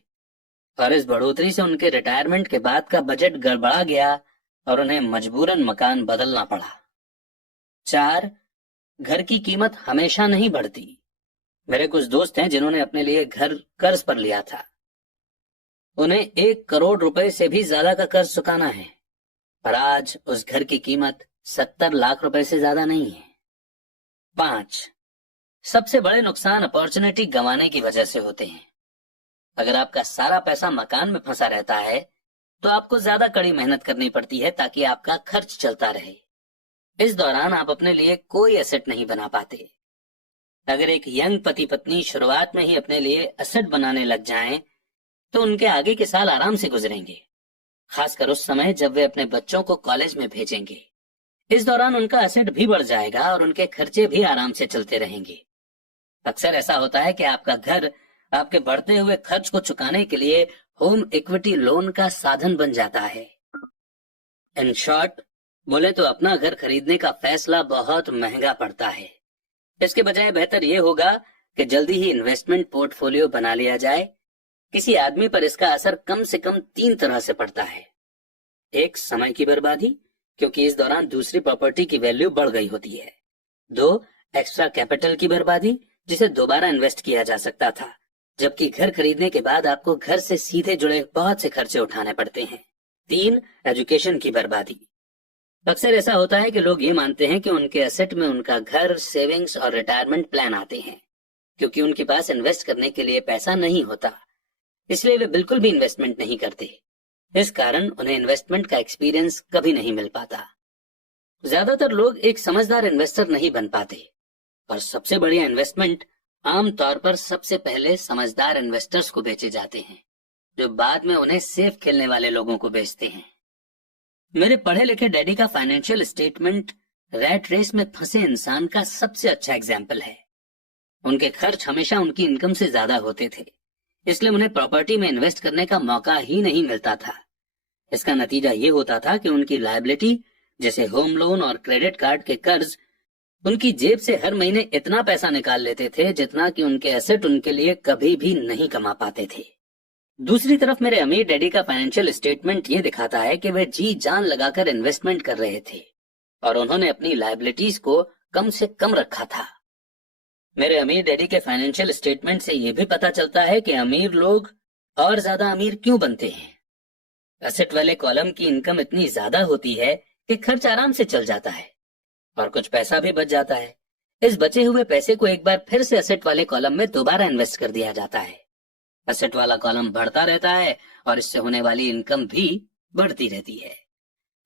और इस बढ़ोतरी से उनके रिटायरमेंट के बाद का बजट गड़बड़ा गया और उन्हें मजबूरन मकान बदलना पड़ा। 4. घर की कीमत हमेशा नहीं बढ़ती। मेरे कुछ दोस्त हैं जिन्होंने अपने लिए घर कर्ज पर लिया था। उन्हें 1 करोड़ रुपए से भी ज्यादा का कर्ज चुकाना है, पर आज उस घर की कीमत 70 लाख रुपए से ज्यादा नहीं है। 5. सबसे बड़े नुकसान अपॉर्चुनिटी गंवाने की वजह से होते हैं। अगर आपका सारा पैसा मकान में फंसा रहता है तो आपको ज्यादा कड़ी मेहनत करनी पड़ती है ताकि आपका खर्च चलता रहे। इस दौरान आप अपने लिए कोई एसेट नहीं बना पाते। अगर एक यंग पति पत्नी शुरुआत में ही अपने लिए एसेट बनाने लग जाएं, तो उनके आगे के साल आराम से गुजरेंगे, खासकर उस समय जब वे अपने बच्चों को कॉलेज में भेजेंगे। इस दौरान उनका एसेट भी बढ़ जाएगा और उनके खर्चे भी आराम से चलते रहेंगे। अक्सर ऐसा होता है कि आपका घर आपके बढ़ते हुए खर्च को चुकाने के लिए होम इक्विटी लोन का साधन बन जाता है। इन शॉर्ट बोले तो अपना घर खरीदने का फैसला बहुत महंगा पड़ता है। इसके बजाय बेहतर यह होगा कि जल्दी ही इन्वेस्टमेंट पोर्टफोलियो बना लिया जाए। किसी आदमी पर इसका असर कम से कम 3 तरह से पड़ता है। 1. समय की बर्बादी, क्योंकि इस दौरान दूसरी प्रॉपर्टी की वैल्यू बढ़ गई होती है। 2. एक्स्ट्रा कैपिटल की बर्बादी, जिसे दोबारा इन्वेस्ट किया जा सकता था, जबकि घर खरीदने के बाद आपको घर से सीधे जुड़े बहुत से खर्चे उठाने पड़ते हैं। 3. एजुकेशन की बर्बादी। अक्सर ऐसा होता है कि लोग ये मानते हैं कि उनके एसेट में उनका घर, सेविंग्स और रिटायरमेंट प्लान आते हैं, क्योंकि उनके पास इन्वेस्ट करने के लिए पैसा नहीं होता, इसलिए वे बिल्कुल भी इन्वेस्टमेंट नहीं करते। इस कारण उन्हें इन्वेस्टमेंट का एक्सपीरियंस कभी नहीं मिल पाता। ज्यादातर लोग एक समझदार इन्वेस्टर नहीं बन पाते, और सबसे बढ़िया इन्वेस्टमेंट आमतौर पर सबसे पहले समझदार इन्वेस्टर्स को बेचे जाते हैं, जो बाद में उन्हें सेफ खेलने वाले लोगों को बेचते हैं। मेरे पढ़े लिखे डैडी का फाइनेंशियल स्टेटमेंट रैट रेस में फंसे इंसान का सबसे अच्छा एग्जाम्पल है। उनके खर्च हमेशा उनकी इनकम से ज्यादा होते थे, इसलिए उन्हें प्रॉपर्टी में इन्वेस्ट करने का मौका ही नहीं मिलता था। इसका नतीजा ये होता था कि उनकी लायबिलिटी, जैसे होम लोन और क्रेडिट कार्ड के कर्ज, उनकी जेब से हर महीने इतना पैसा निकाल लेते थे जितना कि उनके एसेट उनके लिए कभी भी नहीं कमा पाते थे। दूसरी तरफ मेरे अमीर डैडी का फाइनेंशियल स्टेटमेंट ये दिखाता है कि वे जी जान लगाकर इन्वेस्टमेंट कर रहे थे और उन्होंने अपनी लायबिलिटीज को कम से कम रखा था। मेरे अमीर डैडी के फाइनेंशियल स्टेटमेंट से यह भी पता चलता है कि अमीर लोग और ज्यादा अमीर क्यों बनते हैं। एसेट वाले कॉलम की इनकम इतनी ज्यादा होती है कि खर्च आराम से चल जाता है और कुछ पैसा भी बच जाता है। इस बचे हुए पैसे को एक बार फिर से एसेट वाले कॉलम में दोबारा इन्वेस्ट कर दिया जाता है। एसेट वाला कॉलम बढ़ता रहता है और इससे होने वाली इनकम भी बढ़ती रहती है।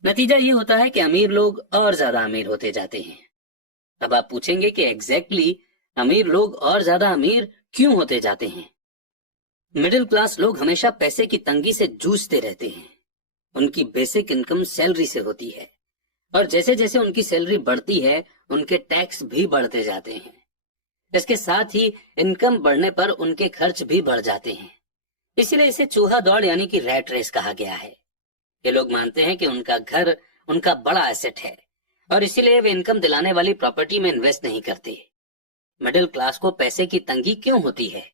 नतीजा ये होता है कि अमीर लोग और ज्यादा अमीर होते जाते हैं। अब आप पूछेंगे कि एग्जैक्टली अमीर लोग और ज्यादा अमीर क्यों होते जाते हैं। मिडिल क्लास लोग हमेशा पैसे की तंगी से जूझते रहते हैं। उनकी बेसिक इनकम सैलरी से होती है और जैसे जैसे उनकी सैलरी बढ़ती है उनके टैक्स भी बढ़ते जाते हैं। इसके साथ ही इनकम बढ़ने पर उनके खर्च भी बढ़ जाते हैं। इसलिए इसे चूहा दौड़ यानी कि रैट रेस कहा गया है। ये लोग मानते हैं कि उनका घर उनका बड़ा एसेट है और इसीलिए वे इनकम दिलाने वाली प्रॉपर्टी में इन्वेस्ट नहीं करते। मिडिल क्लास को पैसे की तंगी क्यों होती है?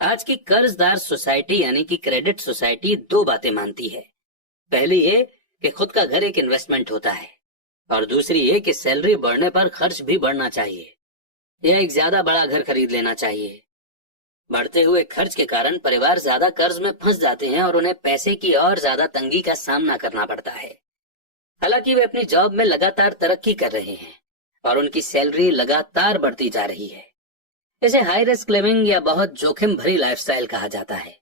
आज की कर्जदार सोसाइटी यानी कि क्रेडिट सोसाइटी 2 बातें मानती है। पहली ये कि खुद का घर एक इन्वेस्टमेंट होता है और दूसरी ये कि सैलरी बढ़ने पर खर्च भी बढ़ना चाहिए या एक ज्यादा बड़ा घर खरीद लेना चाहिए। बढ़ते हुए खर्च के कारण परिवार ज्यादा कर्ज में फंस जाते हैं और उन्हें पैसे की और ज्यादा तंगी का सामना करना पड़ता है। हालांकि वे अपनी जॉब में लगातार तरक्की कर रहे हैं और उनकी सैलरी लगातार बढ़ती जा रही है। इसे हाई रिस्क लिविंग या बहुत जोखिम भरी लाइफस्टाइल कहा जाता है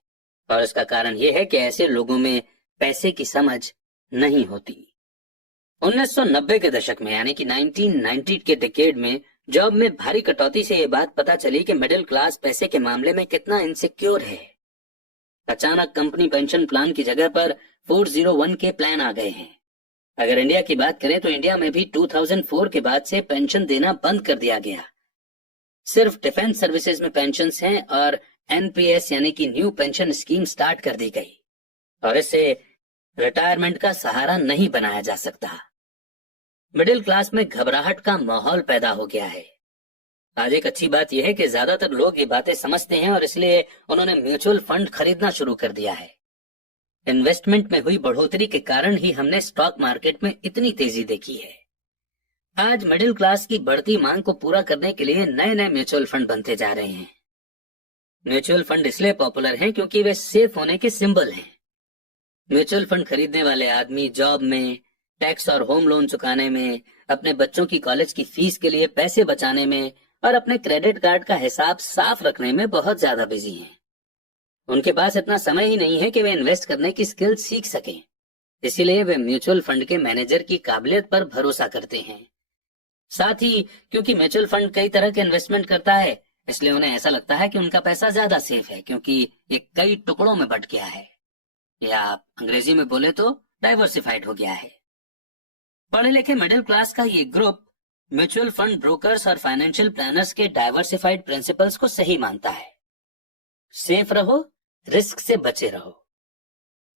और इसका कारण यह है कि ऐसे लोगों में पैसे की समझ नहीं होती। 1990 के दशक में यानी कि 1990 के डिकेड में जॉब में भारी कटौती से ये बात पता चली कि मिडिल क्लास पैसे के मामले में कितना इनसिक्योर है। अचानक कंपनी पेंशन प्लान की जगह पर 401 के प्लान आ गए हैं। अगर इंडिया की बात करें तो इंडिया में भी 2004 के बाद से पेंशन देना बंद कर दिया गया। सिर्फ डिफेंस सर्विसेज में पेंशन हैं और एनपीएस यानी कि न्यू पेंशन स्कीम स्टार्ट कर दी गई और इसे रिटायरमेंट का सहारा नहीं बनाया जा सकता। मिडिल क्लास में घबराहट का माहौल पैदा हो गया है। आज एक अच्छी बात यह है कि ज्यादातर लोग ये बातें समझते हैं और इसलिए उन्होंने म्यूचुअल फंड खरीदना शुरू कर दिया है। इन्वेस्टमेंट में हुई बढ़ोतरी के कारण ही हमने स्टॉक मार्केट में इतनी तेजी देखी है। आज मिडिल क्लास की बढ़ती मांग को पूरा करने के लिए नए नए म्यूचुअल फंड बनते जा रहे हैं। म्यूचुअल फंड इसलिए पॉपुलर हैं क्योंकि वे सेफ होने के सिंबल हैं। म्यूचुअल फंड खरीदने वाले आदमी जॉब में, टैक्स और होम लोन चुकाने में, अपने बच्चों की कॉलेज की फीस के लिए पैसे बचाने में और अपने क्रेडिट कार्ड का हिसाब साफ रखने में बहुत ज्यादा बिजी हैं। उनके पास इतना समय ही नहीं है कि वे इन्वेस्ट करने की स्किल सीख सकें। इसीलिए वे म्यूचुअल फंड के मैनेजर की काबिलियत पर भरोसा करते हैं। साथ ही क्योंकि म्यूचुअल फंड कई तरह के इन्वेस्टमेंट करता है, इसलिए उन्हें ऐसा लगता है कि उनका पैसा ज्यादा सेफ है, क्योंकि ये कई टुकड़ों में बट गया है, या अंग्रेजी में बोले तो डाइवर्सिफाइड हो गया है। पढ़े लिखे मिडिल क्लास का ये ग्रुप म्यूचुअल फंड ब्रोकर्स और फाइनेंशियल प्लानर्स के डाइवर्सिफाइड प्रिंसिपल्स को सही मानता है। सेफ रहो, रिस्क से बचे रहो।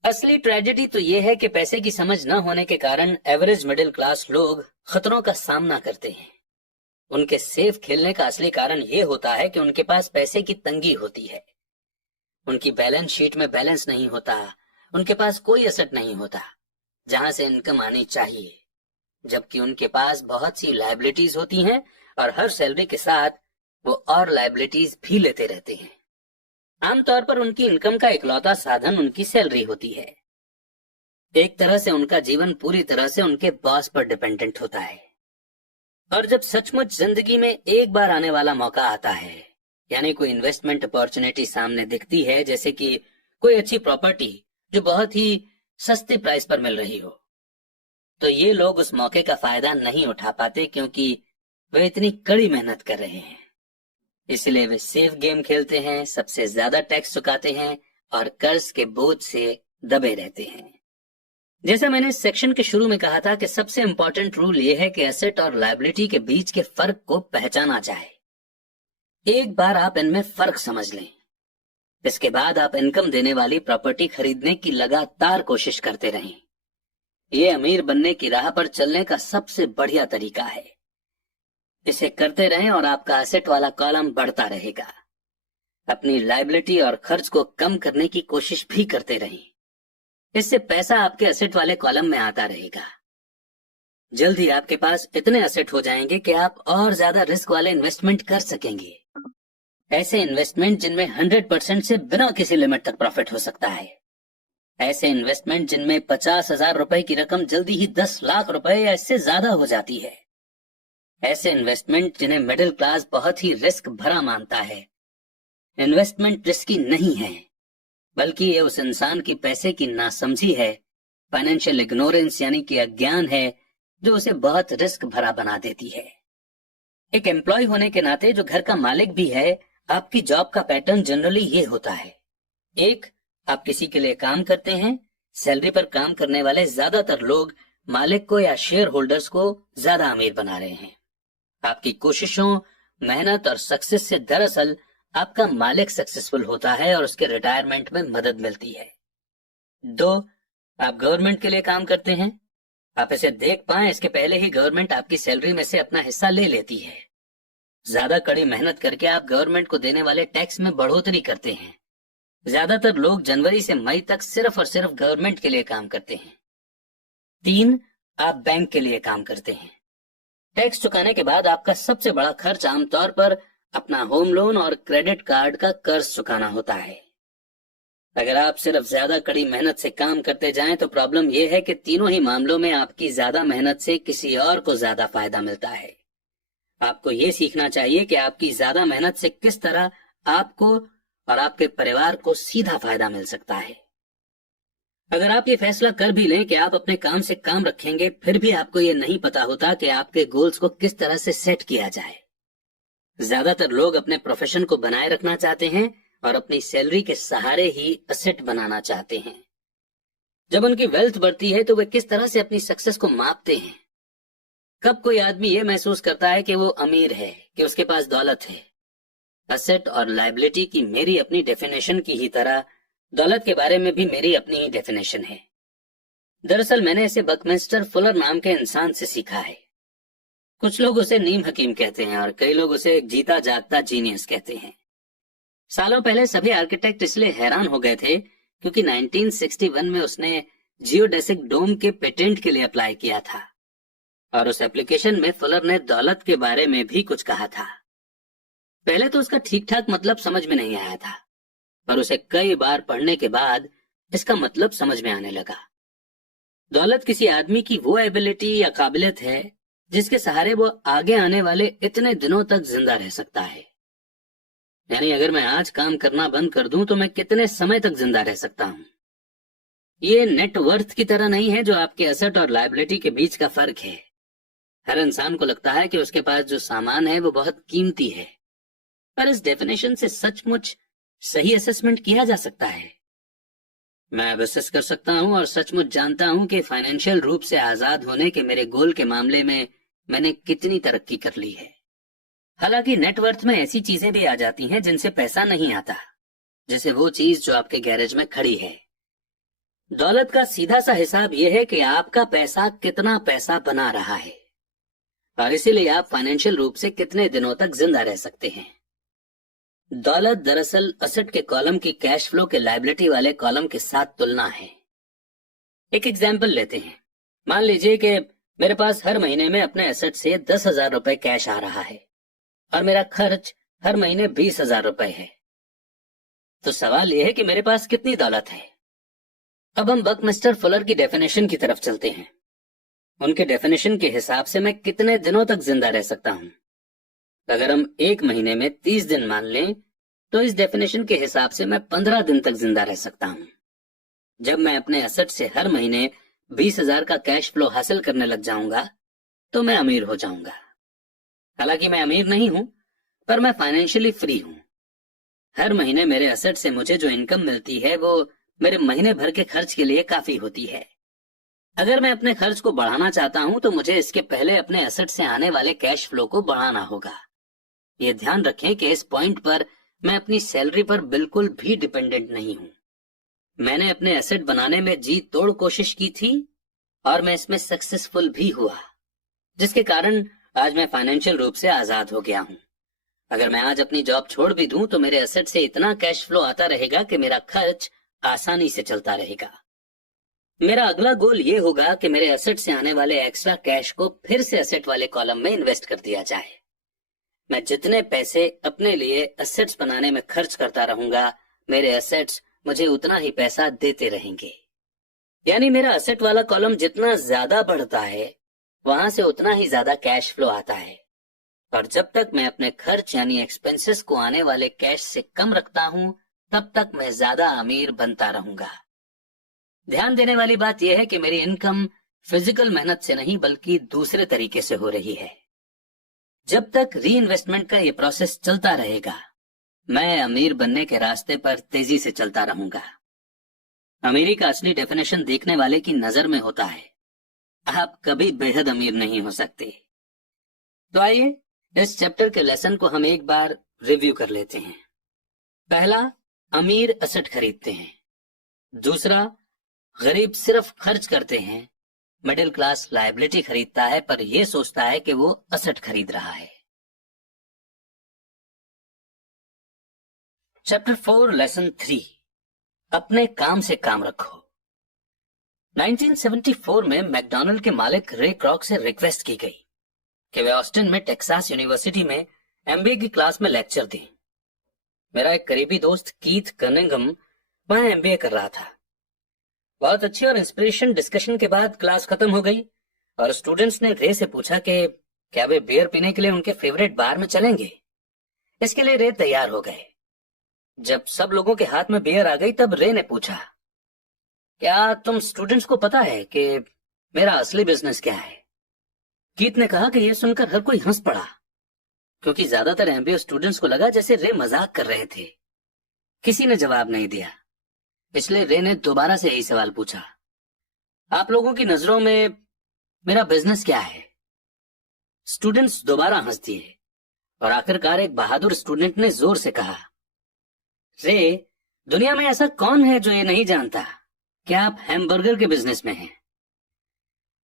असली ट्रेजेडी तो यह है कि पैसे की समझ न होने के कारण एवरेज मिडिल क्लास लोग खतरों का सामना करते हैं। उनके सेफ खेलने का असली कारण यह होता है कि उनके पास पैसे की तंगी होती है। उनकी बैलेंस शीट में बैलेंस नहीं होता, उनके पास कोई एसेट नहीं होता जहां से इनकम आनी चाहिए, जबकि उनके पास बहुत सी लायबिलिटीज होती हैं और हर सैलरी के साथ वो और लायबिलिटीज भी लेते रहते हैं। आमतौर पर उनकी इनकम का इकलौता साधन उनकी सैलरी होती है। एक तरह से उनका जीवन पूरी तरह से उनके बॉस पर डिपेंडेंट होता है। और जब सचमुच जिंदगी में एक बार आने वाला मौका आता है, यानी कोई इन्वेस्टमेंट अपॉर्चुनिटी सामने दिखती है, जैसे कि कोई अच्छी प्रॉपर्टी जो बहुत ही सस्ते प्राइस पर मिल रही हो, तो ये लोग उस मौके का फायदा नहीं उठा पाते क्योंकि वे इतनी कड़ी मेहनत कर रहे हैं। इसलिए वे सेफ गेम खेलते हैं, सबसे ज्यादा टैक्स चुकाते हैं और कर्ज के बोझ से दबे रहते हैं। जैसा मैंने इस सेक्शन के शुरू में कहा था कि सबसे इंपॉर्टेंट रूल यह है कि एसेट और लायबिलिटी के बीच के फर्क को पहचाना जाए। एक बार आप इनमें फर्क समझ लें, इसके बाद आप इनकम देने वाली प्रॉपर्टी खरीदने की लगातार कोशिश करते रहें। ये अमीर बनने की राह पर चलने का सबसे बढ़िया तरीका है। इसे करते रहें और आपका एसेट वाला कॉलम बढ़ता रहेगा। अपनी लायबिलिटी और खर्च को कम करने की कोशिश भी करते रहें। इससे पैसा आपके एसेट वाले कॉलम में आता रहेगा। जल्द ही आपके पास इतने एसेट हो जाएंगे कि आप और ज्यादा रिस्क वाले इन्वेस्टमेंट कर सकेंगे। ऐसे इन्वेस्टमेंट जिनमें 100% से बिना किसी लिमिट तक प्रॉफिट हो सकता है। ऐसे इन्वेस्टमेंट जिनमें 50,000 रुपए की रकम जल्दी ही 10 लाख रुपए या इससे ज्यादा हो जाती है। ऐसे इन्वेस्टमेंट जिन्हें मिडिल क्लास बहुत ही रिस्क भरा मानता है। इन्वेस्टमेंट रिस्की नहीं है, बल्कि ये उस इंसान की पैसे की नासमझी है, फाइनेंशियल इग्नोरेंस यानी कि अज्ञान है, जो उसे बहुत रिस्क भरा बना देती है। एक एम्प्लॉय होने के नाते जो घर का मालिक भी है, आपकी जॉब का पैटर्न जनरली ये होता है। एक, आप किसी के लिए काम करते हैं। सैलरी पर काम करने वाले ज्यादातर लोग मालिक को या शेयर होल्डर्स को ज्यादा अमीर बना रहे हैं। आपकी कोशिशों, मेहनत और सक्सेस से दरअसल आपका मालिक सक्सेसफुल होता है और उसके रिटायरमेंट में मदद मिलती है। दो, आप गवर्नमेंट के लिए काम करते हैं। आप इसे देख पाएं इसके पहले ही गवर्नमेंट आपकी सैलरी में से अपना हिस्सा ले लेती है। ज्यादा कड़ी मेहनत करके आप गवर्नमेंट को देने वाले टैक्स में बढ़ोतरी करते हैं। ज्यादातर लोग जनवरी से मई तक सिर्फ और सिर्फ गवर्नमेंट के लिए काम करते हैं। तीन, आप बैंक के लिए काम करते हैं। टैक्स चुकाने के बाद आपका सबसे बड़ा खर्च आमतौर पर अपना होम लोन और क्रेडिट कार्ड का कर्ज चुकाना होता है। अगर आप सिर्फ ज्यादा कड़ी मेहनत से काम करते जाएं तो प्रॉब्लम यह है कि तीनों ही मामलों में आपकी ज्यादा मेहनत से किसी और को ज्यादा फायदा मिलता है। आपको ये सीखना चाहिए कि आपकी ज्यादा मेहनत से किस तरह आपको और आपके परिवार को सीधा फायदा मिल सकता है। अगर आप ये फैसला कर भी लें कि आप अपने काम से काम रखेंगे, फिर भी आपको ये नहीं पता होता कि आपके गोल्स को किस तरह से सेट किया जाए। ज्यादातर लोग अपने प्रोफेशन को बनाए रखना चाहते हैं और अपनी सैलरी के सहारे ही एसेट बनाना चाहते हैं। जब उनकी वेल्थ बढ़ती है तो वे किस तरह से अपनी सक्सेस को मापते हैं। कब कोई आदमी ये महसूस करता है कि वो अमीर है, कि उसके पास दौलत है। एसेट और लायबिलिटी की मेरी अपनी डेफिनेशन की ही तरह दौलत के बारे में भी मेरी अपनी ही डेफिनेशन है। दरअसल मैंने इसे बकमिंस्टर फुलर नाम के इंसान से सीखा है। कुछ लोग उसे नीम हकीम कहते हैं और कई लोग उसे एक जीता जागता जीनियस कहते हैं। सालों पहले सभी आर्किटेक्ट इसलिए हैरान हो गए थे क्योंकि 1961 में उसने जियोडेसिक डोम के पेटेंट के लिए अप्लाई किया था और उस एप्लीकेशन में फुलर ने दौलत के बारे में भी कुछ कहा था। पहले तो उसका ठीक ठाक मतलब समझ में नहीं आया था, पर उसे कई बार पढ़ने के बाद इसका मतलब समझ में आने लगा। दौलत किसी आदमी की वो एबिलिटी या काबिलियत है जिसके सहारे वो आगे आने वाले इतने दिनों तक जिंदा रह सकता है। यानी अगर मैं आज काम करना बंद कर दूं तो मैं कितने समय तक जिंदा रह सकता हूं। ये नेटवर्थ की तरह नहीं है जो आपके एसेट और लायबिलिटी के बीच का फर्क है। हर इंसान को लगता है कि उसके पास जो सामान है वो बहुत कीमती है, पर इस डेफिनेशन से सचमुच सही असेसमेंट किया जा सकता है। मैं अब असेस कर सकता हूं और सचमुच जानता हूं कि फाइनेंशियल रूप से आजाद होने के मेरे गोल के मामले में मैंने कितनी तरक्की कर ली है। हालांकि नेटवर्थ में ऐसी चीजें भी आ जाती हैं जिनसे पैसा नहीं आता, जैसे वो चीज जो आपके गैरेज में खड़ी है। दौलत का सीधा सा हिसाब यह है कि आपका पैसा कितना पैसा बना रहा है और इसीलिए आप फाइनेंशियल रूप से कितने दिनों तक जिंदा रह सकते हैं। दौलत दरअसल असेट के कॉलम की कैश फ्लो के लायबिलिटी वाले कॉलम के साथ तुलना है। एक एग्जाम्पल लेते हैं। मान लीजिए कि मेरे पास हर महीने में अपने एसेट से 10,000 रुपए कैश आ रहा है और मेरा खर्च हर महीने 20,000 रुपए है। तो सवाल यह है कि मेरे पास कितनी दौलत है। अब हम बकमिस्टर फुलर की डेफिनेशन की तरफ चलते हैं। उनके डेफिनेशन के हिसाब से मैं कितने दिनों तक जिंदा रह सकता हूं। अगर हम एक महीने में 30 दिन मान लें तो इस डेफिनेशन के हिसाब से मैं 15 दिन तक जिंदा रह सकता हूं। जब मैं अपने एसेट से हर महीने 20,000 का कैश फ्लो हासिल करने लग जाऊंगा तो मैं अमीर हो जाऊंगा। हालांकि मैं अमीर नहीं हूं, पर मैं फाइनेंशियली फ्री हूं। हर महीने मेरे एसेट से मुझे जो इनकम मिलती है वो मेरे महीने भर के खर्च के लिए काफी होती है। अगर मैं अपने खर्च को बढ़ाना चाहता हूं तो मुझे इसके पहले अपने एसेट से आने वाले कैश फ्लो को बढ़ाना होगा। ये ध्यान रखें कि इस पॉइंट पर मैं अपनी सैलरी पर बिल्कुल भी डिपेंडेंट नहीं हूं। मैंने अपने एसेट बनाने में जी तोड़ कोशिश की थी और मैं इसमें सक्सेसफुल भी हुआ, जिसके कारण आज मैं फाइनेंशियल रूप से आजाद हो गया हूं। अगर मैं आज अपनी जॉब छोड़ भी दूं तो मेरे एसेट से इतना कैश फ्लो आता रहेगा कि मेरा खर्च आसानी से चलता रहेगा। मेरा अगला गोल ये होगा कि मेरे एसेट से आने वाले एक्स्ट्रा कैश को फिर से एसेट वाले कॉलम में इन्वेस्ट कर दिया जाए। मैं जितने पैसे अपने लिए एसेट्स बनाने में खर्च करता रहूंगा, मेरे एसेट्स मुझे उतना ही पैसा देते रहेंगे। यानी मेरा एसेट वाला कॉलम जितना ज्यादा बढ़ता है वहां से उतना ही ज्यादा कैश फ्लो आता है, और जब तक मैं अपने खर्च यानी एक्सपेंसेस को आने वाले कैश से कम रखता हूं तब तक मैं ज्यादा अमीर बनता रहूंगा। ध्यान देने वाली बात यह है कि मेरी इनकम फिजिकल मेहनत से नहीं बल्कि दूसरे तरीके से हो रही है। जब तक री इन्वेस्टमेंट का ये प्रोसेस चलता रहेगा मैं अमीर बनने के रास्ते पर तेजी से चलता रहूंगा। अमीरी का असली डेफिनेशन देखने वाले की नजर में होता है। आप कभी बेहद अमीर नहीं हो सकते। तो आइए इस चैप्टर के लेसन को हम एक बार रिव्यू कर लेते हैं। पहला, अमीर एसेट खरीदते हैं। दूसरा, गरीब सिर्फ खर्च करते हैं। मिडिल क्लास लायबिलिटी खरीदता है पर यह सोचता है कि वो एसेट खरीद रहा है। चैप्टर 4 लेसन 3, अपने काम से काम रखो। 1974 में मैकडॉनल्ड के मालिक रे क्रॉक से रिक्वेस्ट की गई कि वे ऑस्टिन में टेक्सास यूनिवर्सिटी में एमबीए की क्लास में लेक्चर दें। मेरा एक करीबी दोस्त कीथ कनिंघम वहां एमबीए कर रहा था। बहुत अच्छी और इंस्पिरेशन डिस्कशन के बाद क्लास खत्म हो गई और स्टूडेंट्स ने रे से पूछा कि क्या वे बियर पीने के लिए उनके फेवरेट बार में चलेंगे। इसके लिए रे तैयार हो गए। जब सब लोगों के हाथ में बियर आ गई तब रे ने पूछा, क्या तुम स्टूडेंट्स को पता है कि मेरा असली बिजनेस क्या है? कीथ ने कहा कि यह सुनकर हर कोई हंस पड़ा, क्योंकि ज्यादातर एमबीए स्टूडेंट्स को लगा जैसे रे मजाक कर रहे थे। किसी ने जवाब नहीं दिया, इसलिए रे ने दोबारा से यही सवाल पूछा, आप लोगों की नजरों में मेरा बिजनेस क्या है? स्टूडेंट्स दोबारा हंस दिए और आखिरकार एक बहादुर स्टूडेंट ने जोर से कहा, रे, दुनिया में ऐसा कौन है जो ये नहीं जानता कि आप हैमबर्गर के बिजनेस में हैं?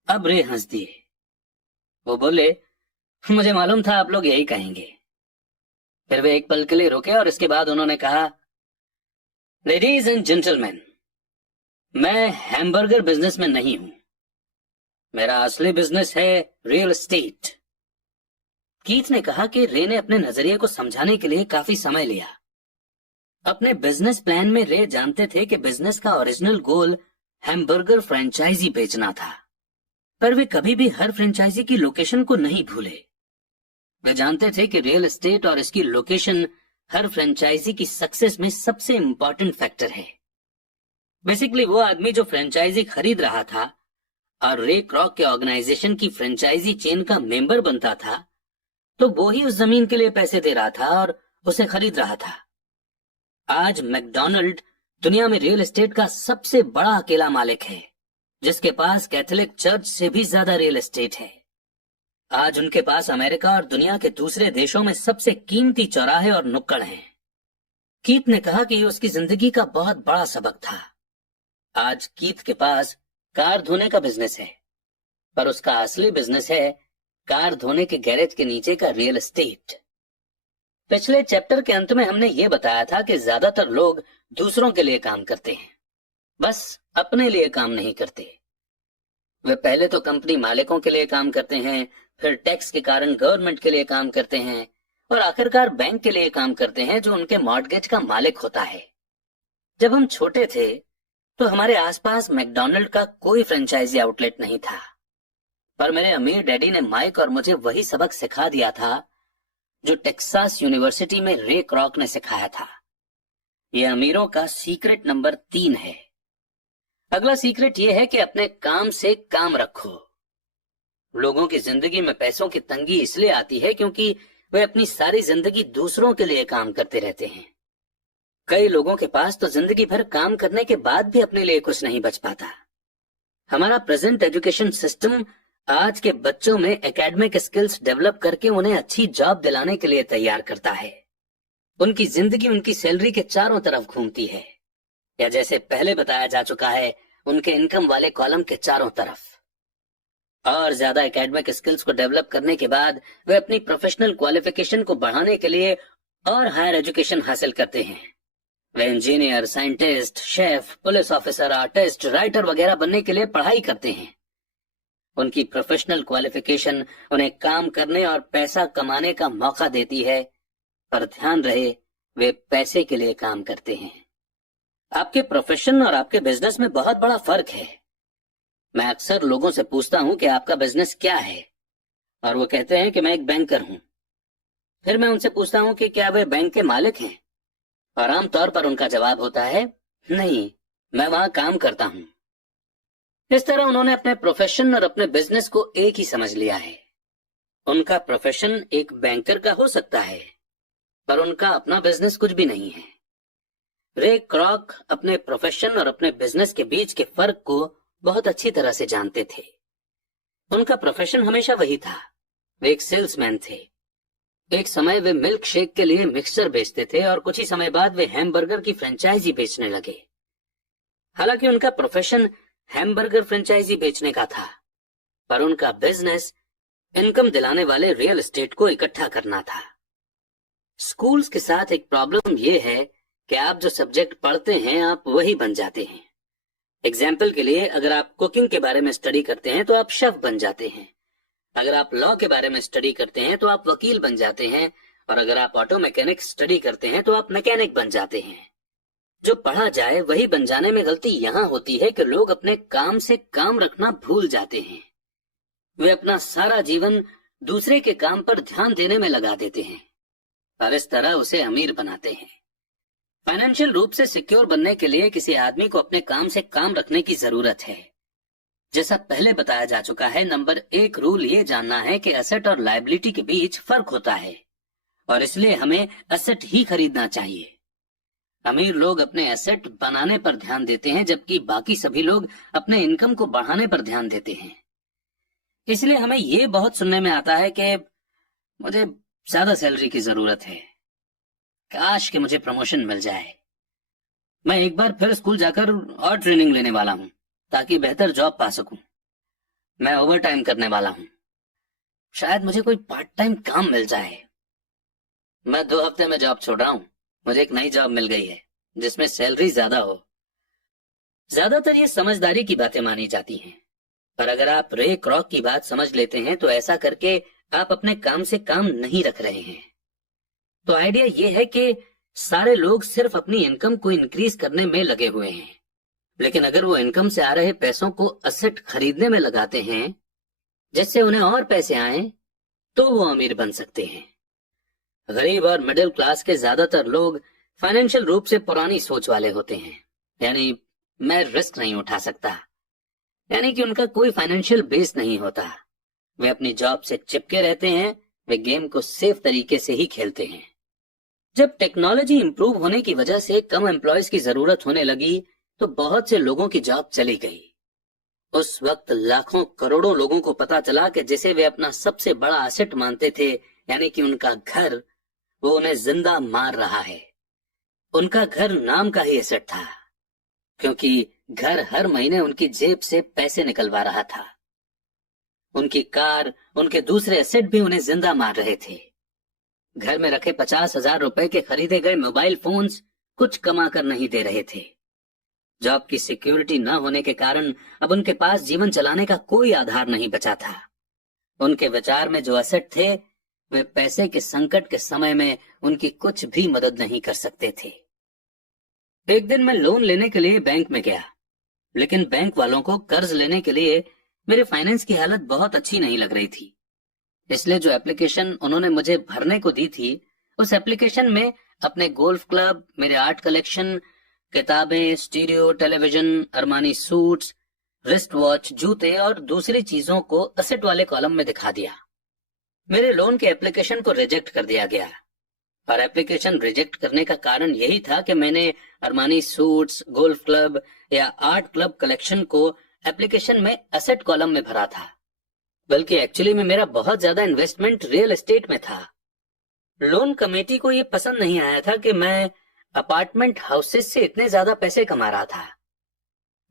अब रे हंस दिए। वो बोले, मुझे मालूम था आप लोग यही कहेंगे। फिर वे एक पल के लिए रुके और इसके बाद उन्होंने कहा, लेडीज एंड जेंटलमैन, मैं हैमबर्गर बिजनेस में नहीं हूं। मेरा असली बिजनेस है रियल एस्टेट। कीथ ने कहा कि रे ने अपने नजरिए को समझाने के लिए काफी समय लिया। अपने बिजनेस प्लान में रे जानते थे कि बिजनेस का ओरिजिनल गोल हैमबर्गर फ्रेंचाइजी बेचना था, पर वे कभी भी हर फ्रेंचाइजी की लोकेशन को नहीं भूले। वे जानते थे कि रियल एस्टेट और इसकी लोकेशन हर फ्रेंचाइजी की सक्सेस में सबसे इंपॉर्टेंट फैक्टर है। बेसिकली वो आदमी जो फ्रेंचाइजी खरीद रहा था और रे क्रॉक के ऑर्गेनाइजेशन की फ्रेंचाइजी चेन का मेंबर बनता था, तो वो ही उस जमीन के लिए पैसे दे रहा था और उसे खरीद रहा था। आज मैकडोनाल्ड दुनिया में रियल एस्टेट का सबसे बड़ा अकेला मालिक है, जिसके पास कैथोलिक चर्च से भी ज्यादा रियल एस्टेट है। आज उनके पास अमेरिका और दुनिया के दूसरे देशों में सबसे कीमती चौराहे और नुक्कड़ हैं। कीथ ने कहा कि ये उसकी जिंदगी का बहुत बड़ा सबक था। आज कीथ के पास कार धोने का बिजनेस है, पर उसका असली बिजनेस है कार धोने के गैरेज के नीचे का रियल एस्टेट। पिछले चैप्टर के अंत में हमने ये बताया था कि ज्यादातर लोग दूसरों के लिए काम करते हैं, बस अपने लिए काम नहीं करते। वे पहले तो कंपनी मालिकों के लिए काम करते हैं, फिर टैक्स के कारण गवर्नमेंट के लिए काम करते हैं और आखिरकार बैंक के लिए काम करते हैं जो उनके मॉर्टगेज का मालिक होता है। जब हम छोटे थे तो हमारे आसपास मैकडोनाल्ड का कोई फ्रेंचाइजी आउटलेट नहीं था, पर मेरे अमीर डैडी ने माइक और मुझे वही सबक सिखा दिया था जो टेक्सास यूनिवर्सिटी में रे क्रॉक ने सिखाया था। यह अमीरों का सीक्रेट नंबर 3 है। अगला सीक्रेट यह है कि अपने काम से काम रखो। लोगों की जिंदगी में पैसों की तंगी इसलिए आती है क्योंकि वे अपनी सारी जिंदगी दूसरों के लिए काम करते रहते हैं। कई लोगों के पास तो जिंदगी भर काम करने के बाद भी अपने लिए कुछ नहीं बच पाता। हमारा प्रेजेंट एजुकेशन सिस्टम आज के बच्चों में एकेडमिक स्किल्स डेवलप करके उन्हें अच्छी जॉब दिलाने के लिए तैयार करता है। उनकी जिंदगी उनकी सैलरी के चारों तरफ घूमती है, या जैसे पहले बताया जा चुका है, उनके इनकम वाले कॉलम के चारों तरफ। और ज्यादा एकेडमिक स्किल्स को डेवलप करने के बाद वे अपनी प्रोफेशनल क्वालिफिकेशन को बढ़ाने के लिए और हायर एजुकेशन हासिल करते हैं। वे engineer, scientist, chef, police officer, artist, writer वगैरह बनने के लिए पढ़ाई करते हैं। उनकी प्रोफेशनल क्वालिफिकेशन उन्हें काम करने और पैसा कमाने का मौका देती है, पर ध्यान रहे वे पैसे के लिए काम करते हैं। आपके प्रोफेशन और आपके बिजनेस में बहुत बड़ा फर्क है। मैं अक्सर लोगों से पूछता हूं कि आपका बिजनेस क्या है, और वो कहते हैं कि मैं एक बैंकर हूं। फिर मैं उनसे पूछता हूं कि क्या वे बैंक के मालिक हैं, और आमतौर पर उनका जवाब होता है नहीं, मैं वहां काम करता हूं। इस तरह उन्होंने अपने प्रोफेशन और अपने बिजनेस को एक ही समझ लिया है। उनका प्रोफेशन एक बैंकर का हो सकता है, पर उनका अपना बिजनेस कुछ भी नहीं है। रे क्रॉक अपने प्रोफेशन और अपने बिजनेस के बीच के फर्क को बहुत अच्छी तरह से जानते थे। उनका प्रोफेशन हमेशा वही था, वे एक सेल्समैन थे। एक समय वे मिल्क शेक के लिए मिक्सचर बेचते थे और कुछ ही समय बाद वे हैमबर्गर की फ्रेंचाइजी बेचने लगे। हालांकि उनका प्रोफेशन हैमबर्गर फ्रेंचाइजी बेचने का था, पर उनका बिजनेस इनकम दिलाने वाले रियल एस्टेट को इकट्ठा करना था। स्कूल्स के साथ एक प्रॉब्लम यह है कि आप जो सब्जेक्ट पढ़ते हैं आप वही बन जाते हैं। एग्जाम्पल के लिए, अगर आप कुकिंग के बारे में स्टडी करते हैं तो आप शेफ बन जाते हैं। अगर आप लॉ के बारे में स्टडी करते हैं तो आप वकील बन जाते हैं, और अगर आप ऑटो मैकेनिक स्टडी करते हैं तो आप मैकेनिक बन जाते हैं। जो पढ़ा जाए वही बन जाने में गलती यहाँ होती है कि लोग अपने काम से काम रखना भूल जाते हैं। वे अपना सारा जीवन दूसरे के काम पर ध्यान देने में लगा देते हैं और इस तरह उसे अमीर बनाते हैं। फाइनेंशियल रूप से सिक्योर बनने के लिए किसी आदमी को अपने काम से काम रखने की जरूरत है। जैसा पहले बताया जा चुका है, नंबर 1 रूल ये जानना है कि एसेट और लायबिलिटी के बीच फर्क होता है, और इसलिए हमें एसेट ही खरीदना चाहिए। अमीर लोग अपने एसेट बनाने पर ध्यान देते हैं, जबकि बाकी सभी लोग अपने इनकम को बढ़ाने पर ध्यान देते हैं। इसलिए हमें ये बहुत सुनने में आता है कि मुझे ज्यादा सैलरी की जरूरत है, काश कि मुझे प्रमोशन मिल जाए। मैं एक बार फिर स्कूल जाकर और ट्रेनिंग लेने वाला हूं ताकि बेहतर जॉब पा सकूं। मैं ओवर टाइम करने वाला हूं, शायद मुझे कोई पार्ट टाइम काम मिल जाए। मैं 2 हफ्ते में जॉब छोड़ रहा हूं, मुझे एक नई जॉब मिल गई है जिसमें सैलरी ज्यादा हो। ज्यादातर ये समझदारी की बातें मानी जाती हैं, पर अगर आप रे क्रॉक की बात समझ लेते हैं तो ऐसा करके आप अपने काम से काम नहीं रख रहे हैं। तो आइडिया ये है कि सारे लोग सिर्फ अपनी इनकम को इंक्रीज करने में लगे हुए हैं, लेकिन अगर वो इनकम से आ रहे पैसों को असेट खरीदने में लगाते हैं जिससे उन्हें और पैसे आए, तो वो अमीर बन सकते हैं। गरीब और मिडिल क्लास के ज्यादातर लोग फाइनेंशियल रूप से पुरानी सोच वाले होते हैं, यानी मैं रिस्क नहीं उठा सकता, यानी कि उनका कोई फाइनेंशियल बेस नहीं होता। वे अपनी जॉब से चिपके रहते हैं, वे गेम को सेफ तरीके से ही खेलते हैं। जब टेक्नोलॉजी इंप्रूव होने की वजह से कम एम्प्लॉयज की जरूरत होने लगी तो बहुत से लोगों की जॉब चली गई। उस वक्त लाखों करोड़ों लोगों को पता चला कि जिसे वे अपना सबसे बड़ा एसेट मानते थे, यानी कि उनका घर, वो उन्हें जिंदा मार रहा है। उनका घर नाम का ही एसेट था, क्योंकि घर हर महीने उनकी जेब से पैसे निकलवा रहा था। उनकी कार, उनके दूसरे एसेट भी उन्हें जिंदा मार रहे थे। घर में रखे 50,000 रुपए के खरीदे गए मोबाइल फोन्स कुछ कमा कर नहीं दे रहे थे। जॉब की सिक्योरिटी न होने के कारण अब उनके पास जीवन चलाने का कोई आधार नहीं बचा था। उनके विचार में जो एसेट थे वे पैसे के संकट के समय में उनकी कुछ भी मदद नहीं कर सकते थे। एक दिन मैं लोन लेने के लिए बैंक में गया, लेकिन बैंक वालों को कर्ज लेने के लिए मेरे फाइनेंस की हालत बहुत अच्छी नहीं लग रही थी। इसलिए जो एप्लीकेशन उन्होंने मुझे भरने को दी थी, उस एप्लीकेशन में अपने गोल्फ क्लब, मेरे आर्ट कलेक्शन, किताबें, stereo, television, Armani suits, wrist watch, जूते और दूसरी चीजों को एसेट वाले कॉलम में दिखा दिया। मेरे लोन के एप्लीकेशन को रिजेक्ट कर दिया गया, और एप्लीकेशन रिजेक्ट करने का कारण यही था कि मैंने अरमानी सूट्स, गोल्फ क्लब या आर्ट क्लब कलेक्शन को एप्लीकेशन में एसेट कॉलम में भरा था, बल्कि एक्चुअली में मेरा बहुत ज्यादा इन्वेस्टमेंट रियल एस्टेट में था। लोन कमेटी को यह पसंद नहीं आया था कि मैं अपार्टमेंट हाउसेस से इतने ज्यादा पैसे कमा रहा था।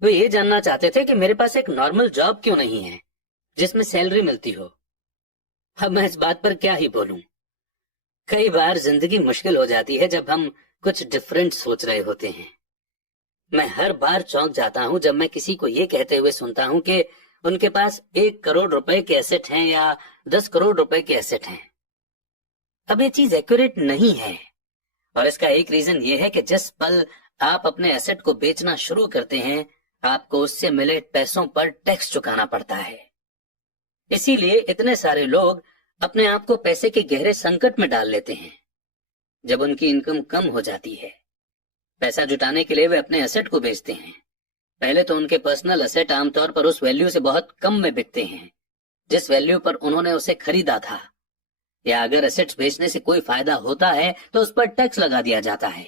वे ये जानना चाहते थे कि मेरे पास एक नॉर्मल जॉब क्यों नहीं है जिसमें सैलरी मिलती हो। अब मैं इस बात पर क्या ही बोलूं। कई बार जिंदगी मुश्किल हो जाती है जब हम कुछ डिफरेंट सोच रहे होते हैं। मैं हर बार चौंक जाता हूं जब मैं किसी को ये कहते हुए सुनता हूं कि उनके पास 1 करोड़ रुपए के एसेट हैं या 10 करोड़ रुपए के एसेट हैं। अब ये चीज एक्यूरेट नहीं है, और इसका एक रीजन ये है कि जिस पल आप अपने एसेट को बेचना शुरू करते हैं, आपको उससे मिले पैसों पर टैक्स चुकाना पड़ता है। इसीलिए इतने सारे लोग अपने आप को पैसे के गहरे संकट में डाल लेते हैं। जब उनकी इनकम कम हो जाती है, पैसा जुटाने के लिए वे अपने एसेट को बेचते हैं। पहले तो उनके पर्सनल एसेट आमतौर पर उस वैल्यू से बहुत कम में बिकते हैं जिस वैल्यू पर उन्होंने उसे खरीदा था, या अगर एसेट्स बेचने से कोई फायदा होता है तो उस पर टैक्स लगा दिया जाता है।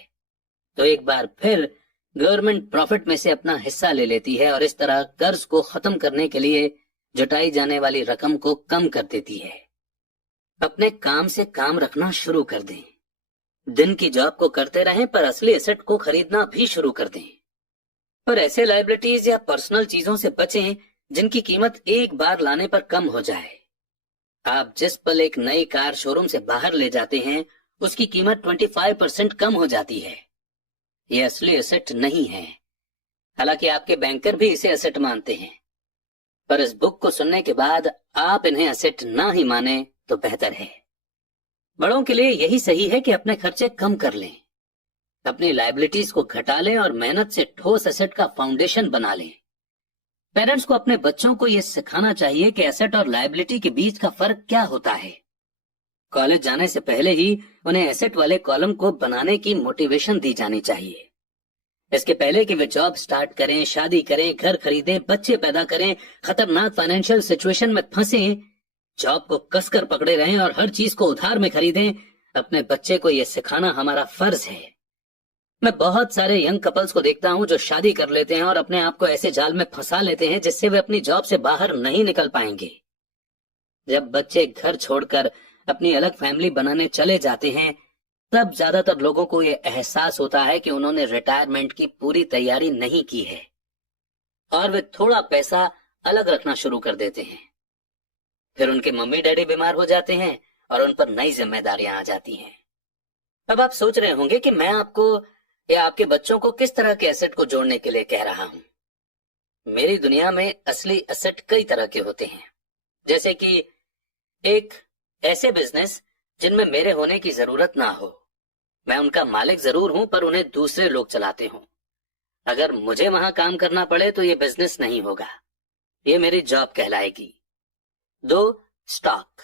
तो एक बार फिर गवर्नमेंट प्रॉफिट में से अपना हिस्सा ले लेती है और इस तरह कर्ज को खत्म करने के लिए जुटाई जाने वाली रकम को कम कर देती है। अपने काम से काम रखना शुरू कर दें। दिन की जॉब को करते रहें पर असली एसेट को खरीदना भी शुरू कर दें। पर ऐसे लायबिलिटीज या पर्सनल चीजों से बचें जिनकी कीमत एक बार लाने पर कम हो जाए। आप जिस पल एक नई कार शोरूम से बाहर ले जाते हैं उसकी कीमत 25% कम हो जाती है। ये असली एसेट नहीं है, हालांकि आपके बैंकर भी इसे एसेट मानते हैं। पर इस बुक को सुनने के बाद आप इन्हें एसेट ना ही माने तो बेहतर है। बड़ों के लिए यही सही है कि अपने खर्चे कम कर लें, अपनी लायबिलिटीज को घटा लें और मेहनत से ठोस एसेट का फाउंडेशन बना लें। पेरेंट्स को अपने बच्चों को यह सिखाना चाहिए कि एसेट और लायबिलिटी के बीच का फर्क क्या होता है। कॉलेज जाने से पहले ही उन्हें एसेट वाले कॉलम को बनाने की मोटिवेशन दी जानी चाहिए। इसके पहले कि वे जॉब स्टार्ट करें, शादी करें, घर खरीदें, बच्चे पैदा करें, खतरनाक फाइनेंशियल सिचुएशन में फंसें, जॉब को कसकर पकड़े रहें और हर चीज को उधार में खरीदें, अपने बच्चे को यह सिखाना हमारा फर्ज है। मैं बहुत सारे यंग कपल्स को देखता हूं जो शादी कर लेते हैं और अपने आप को ऐसे जाल में फंसा लेते हैं जिससे वे अपनी जॉब से बाहर नहीं निकल पाएंगे। जब बच्चे घर छोड़कर अपनी अलग फैमिली बनाने चले जाते हैं तब ज्यादातर लोगों को यह एहसास होता है कि उन्होंने रिटायरमेंट की पूरी तैयारी नहीं की है और वे थोड़ा पैसा अलग रखना शुरू कर देते हैं। फिर उनके मम्मी डैडी बीमार हो जाते हैं और उन पर नई जिम्मेदारियां आ जाती हैं। अब आप सोच रहे होंगे कि मैं आपको या आपके बच्चों को किस तरह के एसेट को जोड़ने के लिए कह रहा हूं। मेरी दुनिया में असली एसेट कई तरह के होते हैं, जैसे कि एक ऐसे बिजनेस जिनमें मेरे होने की जरूरत ना हो। मैं उनका मालिक जरूर हूं, पर उन्हें दूसरे लोग चलाते हों। अगर मुझे वहां काम करना पड़े तो ये बिजनेस नहीं होगा, ये मेरी जॉब कहलाएगी। 2 stock,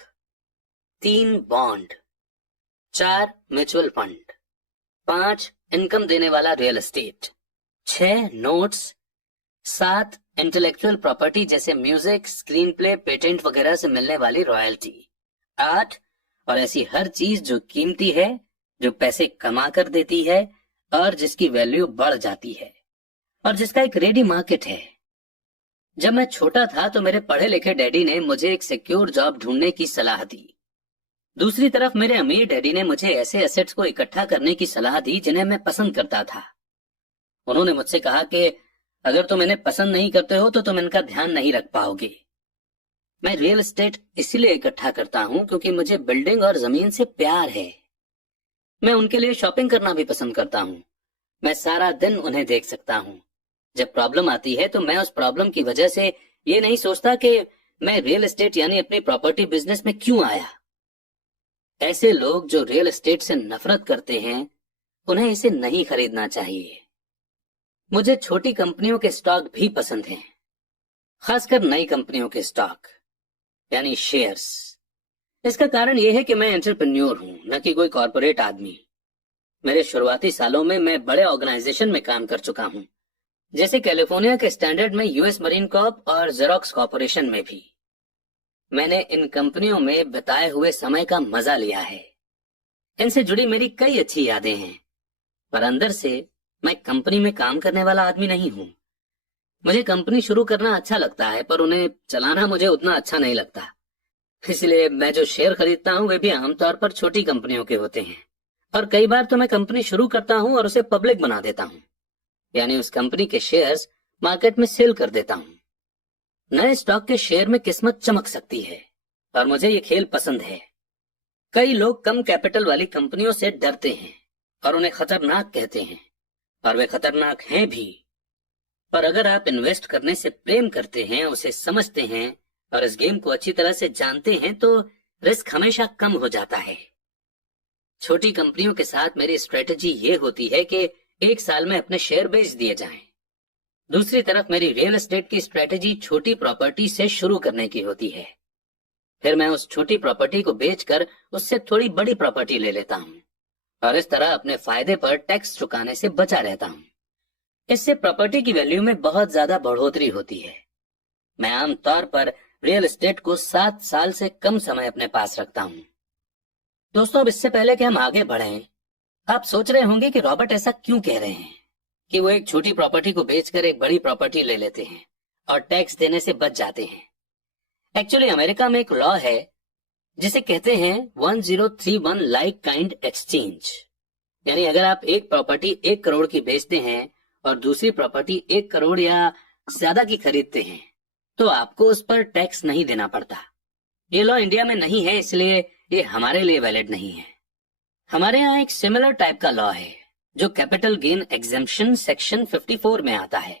3 bond, 4 mutual fund, 5 income देने वाला real estate, 6 notes, 7 intellectual property जैसे म्यूजिक, स्क्रीन प्ले, पेटेंट वगैरह से मिलने वाली रॉयल्टी, 8 और ऐसी हर चीज जो कीमती है, जो पैसे कमा कर देती है और जिसकी वैल्यू बढ़ जाती है और जिसका एक रेडी मार्केट है। जब मैं छोटा था तो मेरे पढ़े लिखे डैडी ने मुझे एक सिक्योर जॉब ढूंढने की सलाह दी। दूसरी तरफ मेरे अमीर डैडी ने मुझे ऐसे एसेट्स को इकट्ठा करने की सलाह दी जिन्हें मैं पसंद करता था। उन्होंने मुझसे कहा कि अगर तुम इन्हें पसंद नहीं करते हो तो तुम इनका ध्यान नहीं रख पाओगे। मैं रियल एस्टेट इसलिए इकट्ठा करता हूं क्योंकि मुझे बिल्डिंग और जमीन से प्यार है। मैं उनके लिए शॉपिंग करना भी पसंद करता हूं। मैं सारा दिन उन्हें देख सकता हूं। जब प्रॉब्लम आती है तो मैं उस प्रॉब्लम की वजह से ये नहीं सोचता कि मैं रियल एस्टेट यानी अपनी प्रॉपर्टी बिजनेस में क्यों आया। ऐसे लोग जो रियल एस्टेट से नफरत करते हैं, उन्हें इसे नहीं खरीदना चाहिए। मुझे छोटी कंपनियों के स्टॉक भी पसंद हैं, खासकर नई कंपनियों के स्टॉक यानी शेयर्स। इसका कारण यह है कि मैं एंटरप्रेन्योर हूं, न कि कोई कॉर्पोरेट आदमी। मेरे शुरुआती सालों में मैं बड़े ऑर्गेनाइजेशन में काम कर चुका हूं, जैसे कैलिफोर्निया के स्टैंडर्ड में यूएस मरीन कॉर्प और जेरोक्स कॉर्पोरेशन में भी। मैंने इन कंपनियों में बिताए हुए समय का मजा लिया है। इनसे जुड़ी मेरी कई अच्छी यादें हैं, पर अंदर से मैं कंपनी में काम करने वाला आदमी नहीं हूं। मुझे कंपनी शुरू करना अच्छा लगता है, पर उन्हें चलाना मुझे उतना अच्छा नहीं लगता। इसलिए मैं जो शेयर खरीदता हूं वे भी आमतौर पर छोटी कंपनियों के होते हैं, और कई बार तो मैं कंपनी शुरू करता हूं और उसे पब्लिक बना देता हूं, यानी उस कंपनी के शेयर्स मार्केट में सेल कर देता हूं। नए स्टॉक के शेयर में किस्मत चमक सकती है और मुझे ये खेल पसंद है। कई लोग कम कैपिटल वाली कंपनियों से डरते हैं और उन्हें खतरनाक कहते हैं, और वे खतरनाक हैं भी। पर अगर आप इन्वेस्ट करने से प्रेम करते हैं, उसे समझते हैं और इस गेम को अच्छी तरह से जानते हैं तो रिस्क हमेशा कम हो जाता है। छोटी कंपनियों के साथ मेरी स्ट्रेटेजी ये होती है कि 1 साल में अपने शेयर बेच दिए जाएं। दूसरी तरफ मेरी रियल एस्टेट की स्ट्रेटेजी छोटी प्रॉपर्टी से शुरू करने की होती है। फिर मैं उस छोटी प्रॉपर्टी को बेचकर उससे थोड़ी बड़ी प्रॉपर्टी ले लेता हूं और इस तरह अपने फायदे पर टैक्स चुकाने से बचा रहता हूं। इससे प्रॉपर्टी की वैल्यू में बहुत ज्यादा बढ़ोतरी होती है। मैं आमतौर पर रियल एस्टेट को 7 साल से कम समय अपने पास रखता हूं। दोस्तों, अब इससे पहले कि हम आगे बढ़ें, आप सोच रहे होंगे कि रॉबर्ट ऐसा क्यों कह रहे हैं कि वो एक छोटी प्रॉपर्टी को बेचकर एक बड़ी प्रॉपर्टी ले लेते हैं और टैक्स देने से बच जाते हैं। एक्चुअली अमेरिका में एक लॉ है जिसे कहते हैं 1031 लाइक काइंड एक्सचेंज, यानी अगर आप एक प्रॉपर्टी 1 करोड़ की बेचते हैं और दूसरी प्रॉपर्टी 1 करोड़ या ज्यादा की खरीदते हैं तो आपको उस पर टैक्स नहीं देना पड़ता। ये लॉ इंडिया में नहीं है, इसलिए ये हमारे लिए वैलिड नहीं है। हमारे यहाँ एक सिमिलर टाइप का लॉ है जो कैपिटल गेन एग्जेम्पशन सेक्शन 54 में आता है,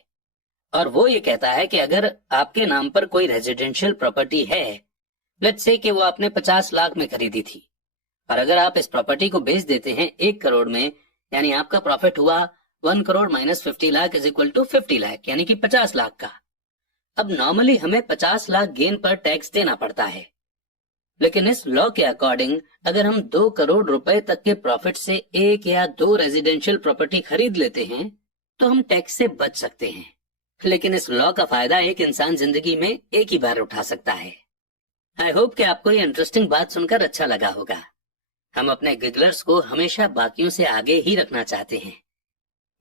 और वो ये कहता है कि अगर आपके नाम पर कोई रेजिडेंशियल प्रॉपर्टी है, लेट्स से कि वो आपने 50 लाख में खरीदी थी, और अगर आप इस प्रॉपर्टी को बेच देते हैं 1 करोड़ में, यानी आपका प्रॉफिट हुआ 1 crore minus 50 lakh is equal to 50 lakh, यानी कि 50 लाख का। अब नॉर्मली हमें 50 लाख गेन पर टैक्स देना पड़ता है, लेकिन इस लॉ के अकॉर्डिंग अगर हम 2 करोड़ रुपए तक के प्रॉफिट से 1 या 2 रेजिडेंशियल प्रॉपर्टी खरीद लेते हैं तो हम टैक्स से बच सकते हैं। लेकिन इस लॉ का फायदा एक इंसान जिंदगी में एक ही बार उठा सकता है। आई होप कि आपको ये इंटरेस्टिंग बात सुनकर अच्छा लगा होगा। हम अपने गिगलर्स को हमेशा बाकियों से आगे ही रखना चाहते हैं।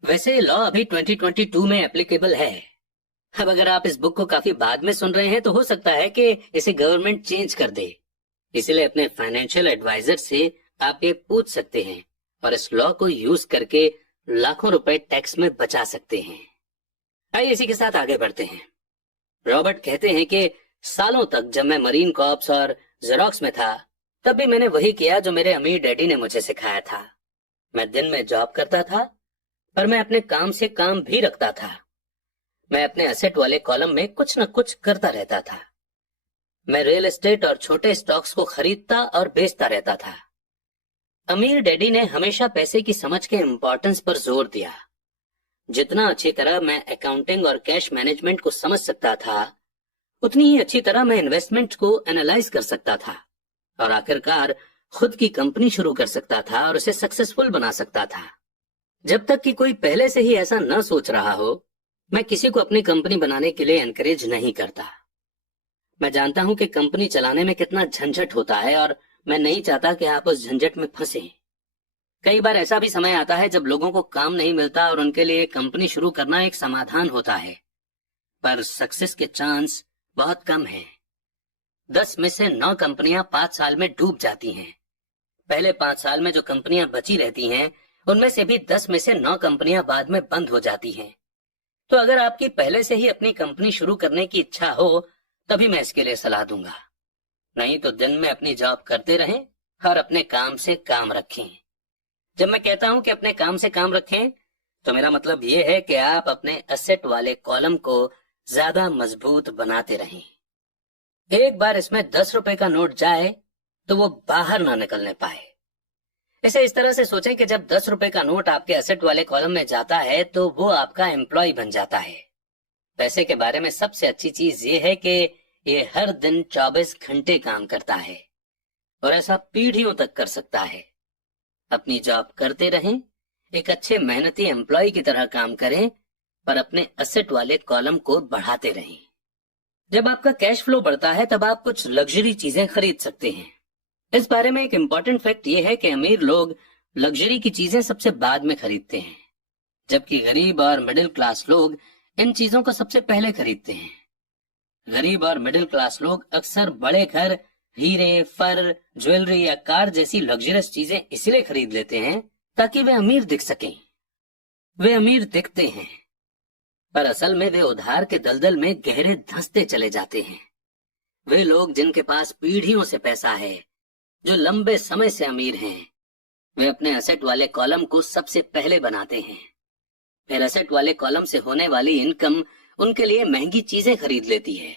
वैसे ये लॉ अभी 2022 में एप्लीकेबल है। अब अगर आप इस बुक को काफी बाद में सुन रहे हैं तो हो सकता है कि इसे गवर्नमेंट चेंज कर दे, इसलिए अपने फाइनेंशियल एडवाइजर से आप ये पूछ सकते हैं और इस लॉ को यूज करके लाखों रुपए टैक्स में बचा सकते हैं। आइए इसी के साथ आगे बढ़ते हैं। रॉबर्ट कहते हैं कि सालों तक जब मैं मरीन कॉर्प्स और जेरोक्स में था तब भी मैंने वही किया जो मेरे अमीर डैडी ने मुझे सिखाया था। मैं दिन में जॉब करता था पर मैं अपने काम से काम भी रखता था। मैं अपने एसेट वाले कॉलम में कुछ न कुछ करता रहता था। मैं रियल एस्टेट और छोटे स्टॉक्स को खरीदता और बेचता रहता था। अमीर डैडी ने हमेशा पैसे की समझ के इम्पोर्टेंस पर जोर दिया। जितना अच्छी तरह मैं अकाउंटिंग और कैश मैनेजमेंट को समझ सकता था, उतनी ही अच्छी तरह मैं इन्वेस्टमेंट को एनालाइज कर सकता था और आखिरकार खुद की कंपनी शुरू कर सकता था और उसे सक्सेसफुल बना सकता था। जब तक कि कोई पहले से ही ऐसा न सोच रहा हो, मैं किसी को अपनी कंपनी बनाने के लिए एनकरेज नहीं करता। मैं जानता हूं कि कंपनी चलाने में कितना झंझट होता है और मैं नहीं चाहता कि आप उस झंझट में फंसे। कई बार ऐसा भी समय आता है जब लोगों को काम नहीं मिलता और उनके लिए कंपनी शुरू करना एक समाधान होता है, पर सक्सेस के चांस बहुत कम हैं। 10 में से 9 कंपनियां 5 साल में डूब जाती हैं। पहले 5 साल में जो कंपनियां बची रहती हैं, उनमें से भी 10 में से 9 कंपनियां बाद में बंद हो जाती हैं। तो अगर आपकी पहले से ही अपनी कंपनी शुरू करने की इच्छा हो, तभी मैं इसके लिए सलाह दूंगा। नहीं तो दिन में अपनी जॉब करते रहें और अपने काम से काम रखें। जब मैं कहता हूं कि अपने काम से काम रखें, तो मेरा मतलब ये है कि आप अपने एसेट वाले कॉलम को ज्यादा मजबूत बनाते रहें। एक बार इसमें 10 रुपए का नोट जाए तो वो बाहर ना निकलने पाए। इसे इस तरह से सोचें कि जब 10 रुपए का नोट आपके एसेट वाले कॉलम में जाता है तो वो आपका एम्प्लॉय बन जाता है। पैसे के बारे में सबसे अच्छी चीज ये है कि ये हर दिन 24 घंटे काम करता है और ऐसा पीढ़ियों तक कर सकता है। अपनी जॉब करते रहें, एक अच्छे मेहनती एम्प्लॉय की तरह काम करें, पर अपने एसेट वाले कॉलम को बढ़ाते रहें। जब आपका कैश फ्लो बढ़ता है तब आप कुछ लग्जरी चीजें खरीद सकते हैं। इस बारे में एक इम्पॉर्टेंट फैक्ट ये है कि अमीर लोग लग्जरी की चीजें सबसे बाद में खरीदते हैं, जबकि गरीब और मिडिल क्लास लोग इन चीजों को सबसे पहले खरीदते हैं। गरीब और मिडिल क्लास लोग अक्सर बड़े घर, हीरे, फर, ज्वेलरी या कार जैसी लग्जरियस चीजें इसलिए खरीद लेते हैं ताकि वे अमीर दिख सकें। वे अमीर दिखते हैं, पर असल में वे उधार के दलदल में गहरे धंसते चले जाते हैं। वे लोग जिनके पास पीढ़ियों से पैसा है, जो लंबे समय से अमीर हैं, वे अपने एसेट वाले कॉलम को सबसे पहले बनाते हैं। फिर एसेट वाले कॉलम से होने वाली इनकम उनके लिए महंगी चीजें खरीद लेती है।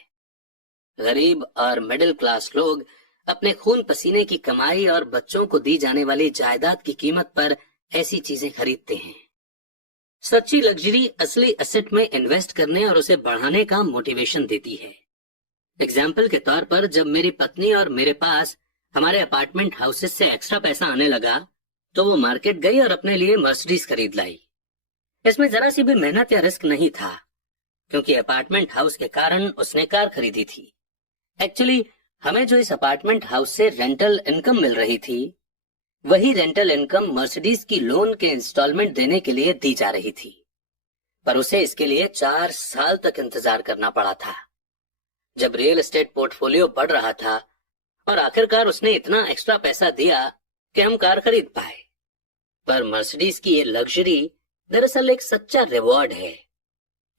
गरीब और मिडिल क्लास लोग अपने खून पसीने की कमाई और बच्चों को दी जाने वाली जायदाद की कीमत पर ऐसी चीजें खरीदते हैं। सच्ची लग्जरी असली एसेट में इन्वेस्ट करने और उसे बढ़ाने का मोटिवेशन देती है। एग्जाम्पल के तौर पर जब मेरी पत्नी और मेरे पास हमारे अपार्टमेंट हाउसेस से एक्स्ट्रा पैसा आने लगा, तो वो मार्केट गई और अपने लिए मर्सिडीज खरीद लाई। इसमें जरा सी भी मेहनत या रिस्क नहीं था, क्योंकि अपार्टमेंट हाउस के कारण उसने कार खरीदी थी। एक्चुअली हमें जो इस अपार्टमेंट हाउस से रेंटल इनकम मिल रही थी, वही रेंटल इनकम मर्सिडीज की लोन के इंस्टॉलमेंट देने के लिए दी जा रही थी, पर उसे इसके लिए 4 साल तक इंतजार करना पड़ा था। जब रियल एस्टेट पोर्टफोलियो बढ़ रहा था और आखिरकार उसने इतना एक्स्ट्रा पैसा दिया कि हम कार खरीद पाए। पर मर्सिडीज की ये लग्जरी दरअसल एक सच्चा रिवॉर्ड है,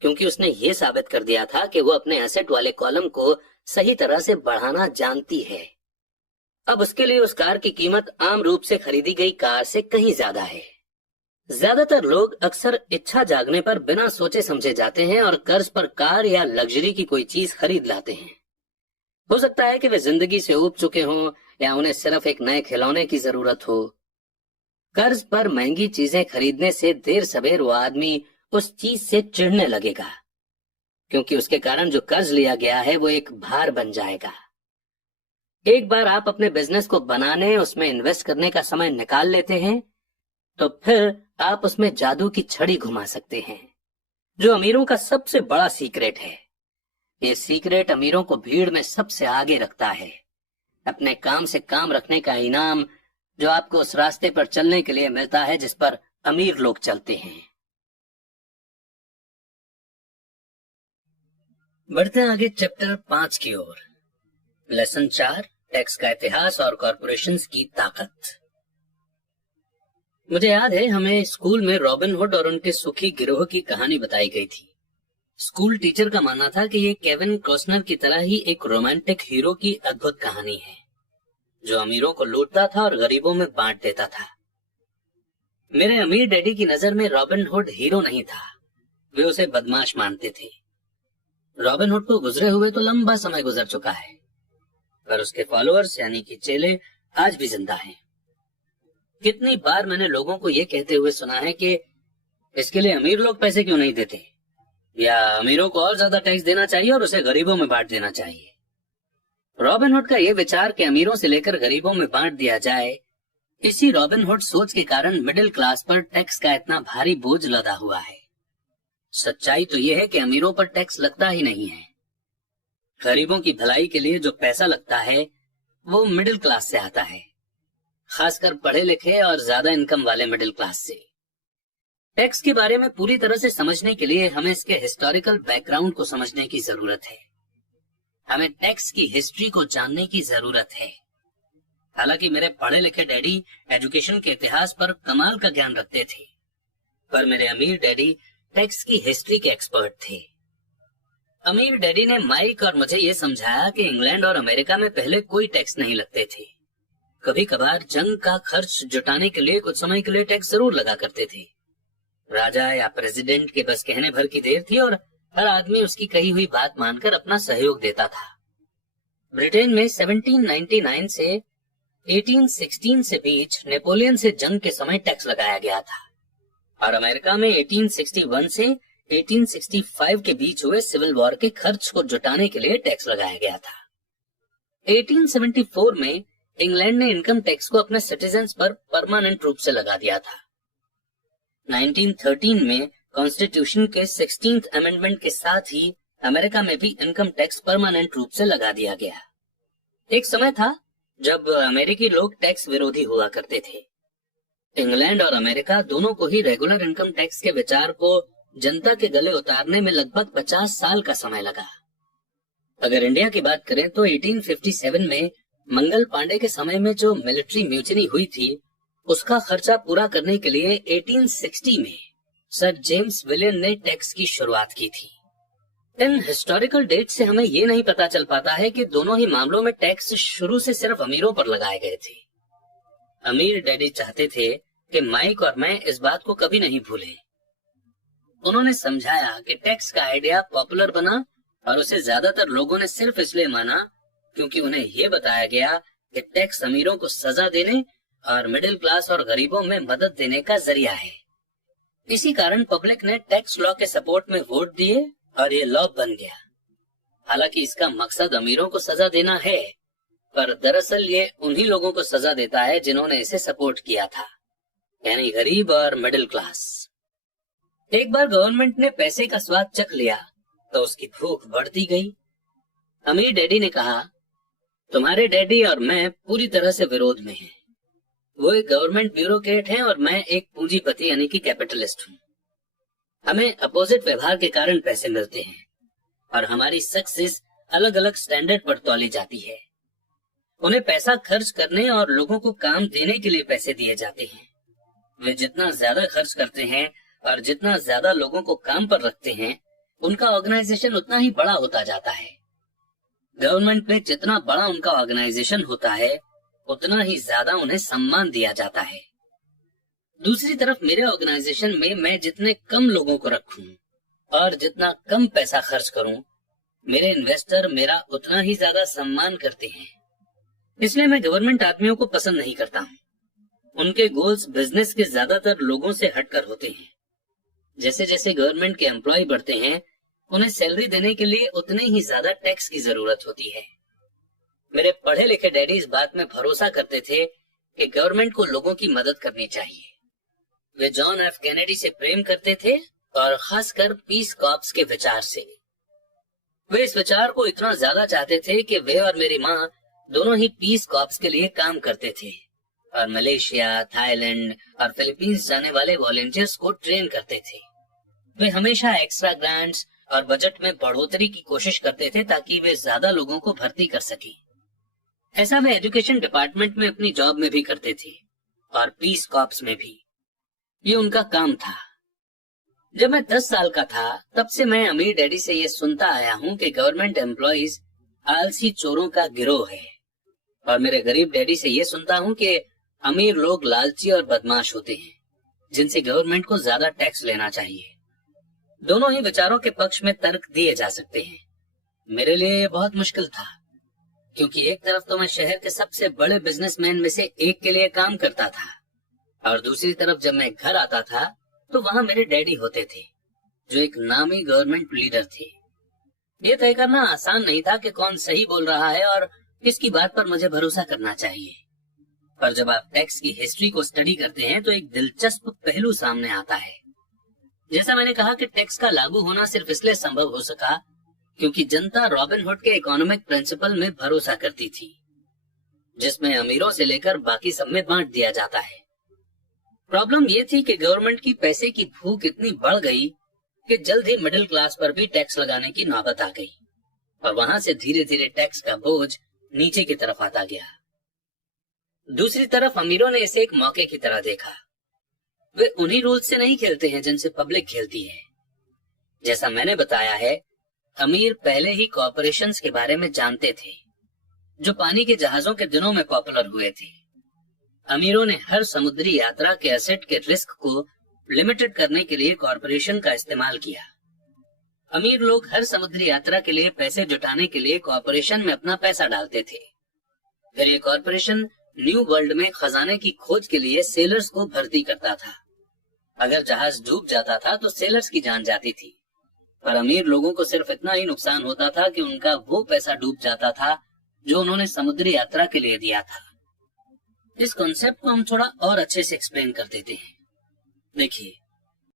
क्योंकि उसने ये साबित कर दिया था कि वो अपने एसेट वाले कॉलम को सही तरह से बढ़ाना जानती है। अब उसके लिए उस कार की कीमत आम रूप से खरीदी गई कार से कहीं ज्यादा है। ज्यादातर लोग अक्सर इच्छा जागने पर बिना सोचे समझे जाते हैं और कर्ज पर कार या लग्जरी की कोई चीज खरीद लाते हैं। हो सकता है कि वे जिंदगी से ऊब चुके हों या उन्हें सिर्फ एक नए खिलौने की जरूरत हो। कर्ज पर महंगी चीजें खरीदने से देर सवेर वो आदमी उस चीज से चिढ़ने लगेगा, क्योंकि उसके कारण जो कर्ज लिया गया है वो एक भार बन जाएगा। एक बार आप अपने बिजनेस को बनाने, उसमें इन्वेस्ट करने का समय निकाल लेते हैं, तो फिर आप उसमें जादू की छड़ी घुमा सकते हैं, जो अमीरों का सबसे बड़ा सीक्रेट है। ये सीक्रेट अमीरों को भीड़ में सबसे आगे रखता है। अपने काम से काम रखने का इनाम जो आपको उस रास्ते पर चलने के लिए मिलता है जिस पर अमीर लोग चलते हैं। बढ़ते हैं आगे चैप्टर 5 की ओर। लेसन 4, टैक्स का इतिहास और कॉर्पोरेशंस की ताकत। मुझे याद है हमें स्कूल में रॉबिन हुड और उनके सुखी गिरोह की कहानी बताई गई थी। स्कूल टीचर का मानना था कि ये केविन कॉस्टनर की तरह ही एक रोमांटिक हीरो की अद्भुत कहानी है, जो अमीरों को लूटता था और गरीबों में बांट देता था। मेरे अमीर डैडी की नजर में रॉबिन हुड हीरो नहीं था, वे उसे बदमाश मानते थे। रॉबिनहुड को गुजरे हुए तो लंबा समय गुजर चुका है, पर उसके फॉलोअर्स यानी कि चेले आज भी जिंदा हैं। कितनी बार मैंने लोगों को ये कहते हुए सुना है कि इसके लिए अमीर लोग पैसे क्यों नहीं देते, या अमीरों को और ज्यादा टैक्स देना चाहिए और उसे गरीबों में बांट देना चाहिए। रॉबिनहुड का यह विचार कि अमीरों से लेकर गरीबों में बांट दिया जाए, इसी रॉबिनहुड सोच के कारण मिडिल क्लास पर टैक्स का इतना भारी बोझ लदा हुआ है। सच्चाई तो यह है कि अमीरों पर टैक्स लगता ही नहीं है। गरीबों की भलाई के लिए जो पैसा लगता है वो मिडिल क्लास से आता है, खासकर पढ़े लिखे और ज्यादा इनकम वाले मिडिल क्लास से। टैक्स के बारे में पूरी तरह से समझने के लिए हमें इसके हिस्टोरिकल बैकग्राउंड को समझने की जरूरत है। हमें टैक्स की हिस्ट्री को जानने की जरूरत है। हालांकि मेरे पढ़े लिखे डैडी एजुकेशन के इतिहास पर कमाल का ज्ञान रखते थे, पर मेरे अमीर डैडी टैक्स की हिस्ट्री के एक्सपर्ट थे। अमीर डैडी ने माइक और मुझे ये समझाया कि इंग्लैंड और अमेरिका में पहले कोई टैक्स नहीं लगते थे। कभी कभार जंग का खर्च जुटाने के लिए कुछ समय के लिए टैक्स जरूर लगा करते थे। राजा या प्रेसिडेंट के बस कहने भर की देर थी और हर आदमी उसकी कही हुई बात मानकर अपना सहयोग देता था। ब्रिटेन में 1799 से 1816 से बीच नेपोलियन से जंग के समय टैक्स लगाया गया था, और अमेरिका में 1861 से 1865 के बीच हुए सिविल वॉर के खर्च को जुटाने के लिए टैक्स लगाया गया था। 1874 में इंग्लैंड ने इनकम टैक्स को अपने सिटीजन्स पर परमानेंट रूप से लगा दिया था। 1913 में कॉन्स्टिट्यूशन के 16th अमेंडमेंट के साथ ही अमेरिका में भी इनकम टैक्स परमानेंट रूप से लगा दिया गया। एक समय था जब अमेरिकी लोग टैक्स विरोधी हुआ करते थे। इंग्लैंड और अमेरिका दोनों को ही रेगुलर इनकम टैक्स के विचार को जनता के गले उतारने में लगभग 50 साल का समय लगा। अगर इंडिया की बात करें तो 1857 में मंगल पांडे के समय में जो मिलिट्री म्यूटिनी हुई थी, उसका खर्चा पूरा करने के लिए 1860 में सर जेम्स विलियम ने टैक्स की शुरुआत की थी। इन हिस्टोरिकल डेट से हमें ये नहीं पता चल पाता है कि दोनों ही मामलों में टैक्स शुरू से सिर्फ अमीरों पर लगाए गए थे। अमीर डैडी चाहते थे कि माइक और मैं इस बात को कभी नहीं भूलें। उन्होंने समझाया कि टैक्स का आइडिया पॉपुलर बना और उसे ज्यादातर लोगों ने सिर्फ इसलिए माना क्योंकि उन्हें यह बताया गया कि टैक्स अमीरों को सजा देने और मिडिल क्लास और गरीबों में मदद देने का जरिया है। इसी कारण पब्लिक ने टैक्स लॉ के सपोर्ट में वोट दिए और ये लॉ बन गया। हालांकि इसका मकसद अमीरों को सजा देना है, पर दरअसल ये उन्हीं लोगों को सजा देता है जिन्होंने इसे सपोर्ट किया था, यानी गरीब और मिडिल क्लास। एक बार गवर्नमेंट ने पैसे का स्वाद चख लिया तो उसकी भूख बढ़ती गई। अमीर डैडी ने कहा, तुम्हारे डैडी और मैं पूरी तरह से विरोध में हैं। वो एक गवर्नमेंट ब्यूरोक्रेट हैं और मैं एक पूंजीपति यानी कि कैपिटलिस्ट हूँ। हमें अपोजिट व्यवहार के कारण पैसे मिलते हैं और हमारी सक्सेस अलग अलग स्टैंडर्ड पर तौली जाती है। उन्हें पैसा खर्च करने और लोगों को काम देने के लिए पैसे दिए जाते हैं। वे जितना ज्यादा खर्च करते हैं और जितना ज्यादा लोगों को काम पर रखते हैं, उनका ऑर्गेनाइजेशन उतना ही बड़ा होता जाता है। गवर्नमेंट में जितना बड़ा उनका ऑर्गेनाइजेशन होता है, उतना ही ज्यादा उन्हें सम्मान दिया जाता है। दूसरी तरफ मेरे ऑर्गेनाइजेशन में मैं जितने कम लोगों को रखूं और जितना कम पैसा खर्च करूं, मेरे इन्वेस्टर मेरा उतना ही ज्यादा सम्मान करते हैं। इसलिए मैं गवर्नमेंट आदमियों को पसंद नहीं करता हूं। उनके गोल्स बिजनेस के ज्यादातर लोगों से हटकर होते हैं। जैसे जैसे गवर्नमेंट के एम्प्लॉय बढ़ते हैं, उन्हें सैलरी देने के लिए उतने ही ज्यादा टैक्स की जरूरत होती है। मेरे पढ़े लिखे डैडी इस बात में भरोसा करते थे कि गवर्नमेंट को लोगों की मदद करनी चाहिए। वे जॉन एफ कैनेडी से प्रेम करते थे और खासकर पीस कॉर्प्स के विचार से। वे इस विचार को इतना ज्यादा चाहते थे कि वे और मेरी माँ दोनों ही पीस कॉर्प्स के लिए काम करते थे और मलेशिया, थाईलैंड और फिलीपींस जाने वाले वॉलंटियर्स को ट्रेन करते थे। वे हमेशा एक्स्ट्रा ग्रांट्स और बजट में बढ़ोतरी की कोशिश करते थे ताकि वे ज्यादा लोगों को भर्ती कर सकें। ऐसा वे एजुकेशन डिपार्टमेंट में अपनी जॉब में भी करते थे और पीस कॉर्प्स में भी। ये उनका काम था। जब मैं 10 साल का था, तब से मैं अमीर डैडी से ये सुनता आया हूँ कि गवर्नमेंट एम्प्लॉइज आलसी चोरों का गिरोह है, और मेरे गरीब डैडी से ये सुनता हूँ कि अमीर लोग लालची और बदमाश होते हैं जिनसे गवर्नमेंट को ज्यादा टैक्स लेना चाहिए। दोनों ही विचारों के पक्ष में तर्क दिए जा सकते हैं। मेरे लिए ये बहुत मुश्किल था, क्योंकि एक तरफ तो मैं शहर के सबसे बड़े बिजनेसमैन में से एक के लिए काम करता था, और दूसरी तरफ जब मैं घर आता था तो वहां मेरे डैडी होते थे, जो एक नामी गवर्नमेंट लीडर थे। ये तय करना आसान नहीं था कि कौन सही बोल रहा है और किसकी बात पर मुझे भरोसा करना चाहिए। पर जब आप टैक्स की हिस्ट्री को स्टडी करते हैं तो एक दिलचस्प पहलू सामने आता है। जैसा मैंने कहा कि टैक्स का लागू होना सिर्फ इसलिए संभव हो सका क्योंकि जनता रॉबिनहुड के इकोनॉमिक प्रिंसिपल में भरोसा करती थी, जिसमें अमीरों से लेकर बाकी सब में बांट दिया जाता है। प्रॉब्लम ये थी कि गवर्नमेंट की पैसे की भूख इतनी बढ़ गई कि जल्द ही मिडिल क्लास पर भी टैक्स लगाने की नौबत आ गई, और वहां से धीरे धीरे टैक्स का बोझ नीचे की तरफ आता गया। दूसरी तरफ अमीरों ने इसे एक मौके की तरह देखा। वे उन्हीं रूल्स से नहीं खेलते हैं जिनसे पब्लिक खेलती है। जैसा मैंने बताया है, अमीर पहले ही कॉर्पोरेशंस के बारे में जानते थे, जो पानी के जहाजों के दिनों में पॉपुलर हुए थे। अमीरों ने हर समुद्री यात्रा के एसेट के रिस्क को लिमिटेड करने के लिए कॉर्पोरेशन का इस्तेमाल किया। अमीर लोग हर समुद्री यात्रा के लिए पैसे जुटाने के लिए कॉर्पोरेशन में अपना पैसा डालते थे। फिर ये कॉर्पोरेशन न्यू वर्ल्ड में खजाने की खोज के लिए सेलर्स को भर्ती करता था। अगर जहाज डूब जाता था तो सेलर्स की जान जाती थी, पर अमीर लोगों को सिर्फ इतना ही नुकसान होता था कि उनका वो पैसा डूब जाता था जो उन्होंने समुद्री यात्रा के लिए दिया था। इस कॉन्सेप्ट को हम थोड़ा और अच्छे से एक्सप्लेन कर देते हैं। देखिए,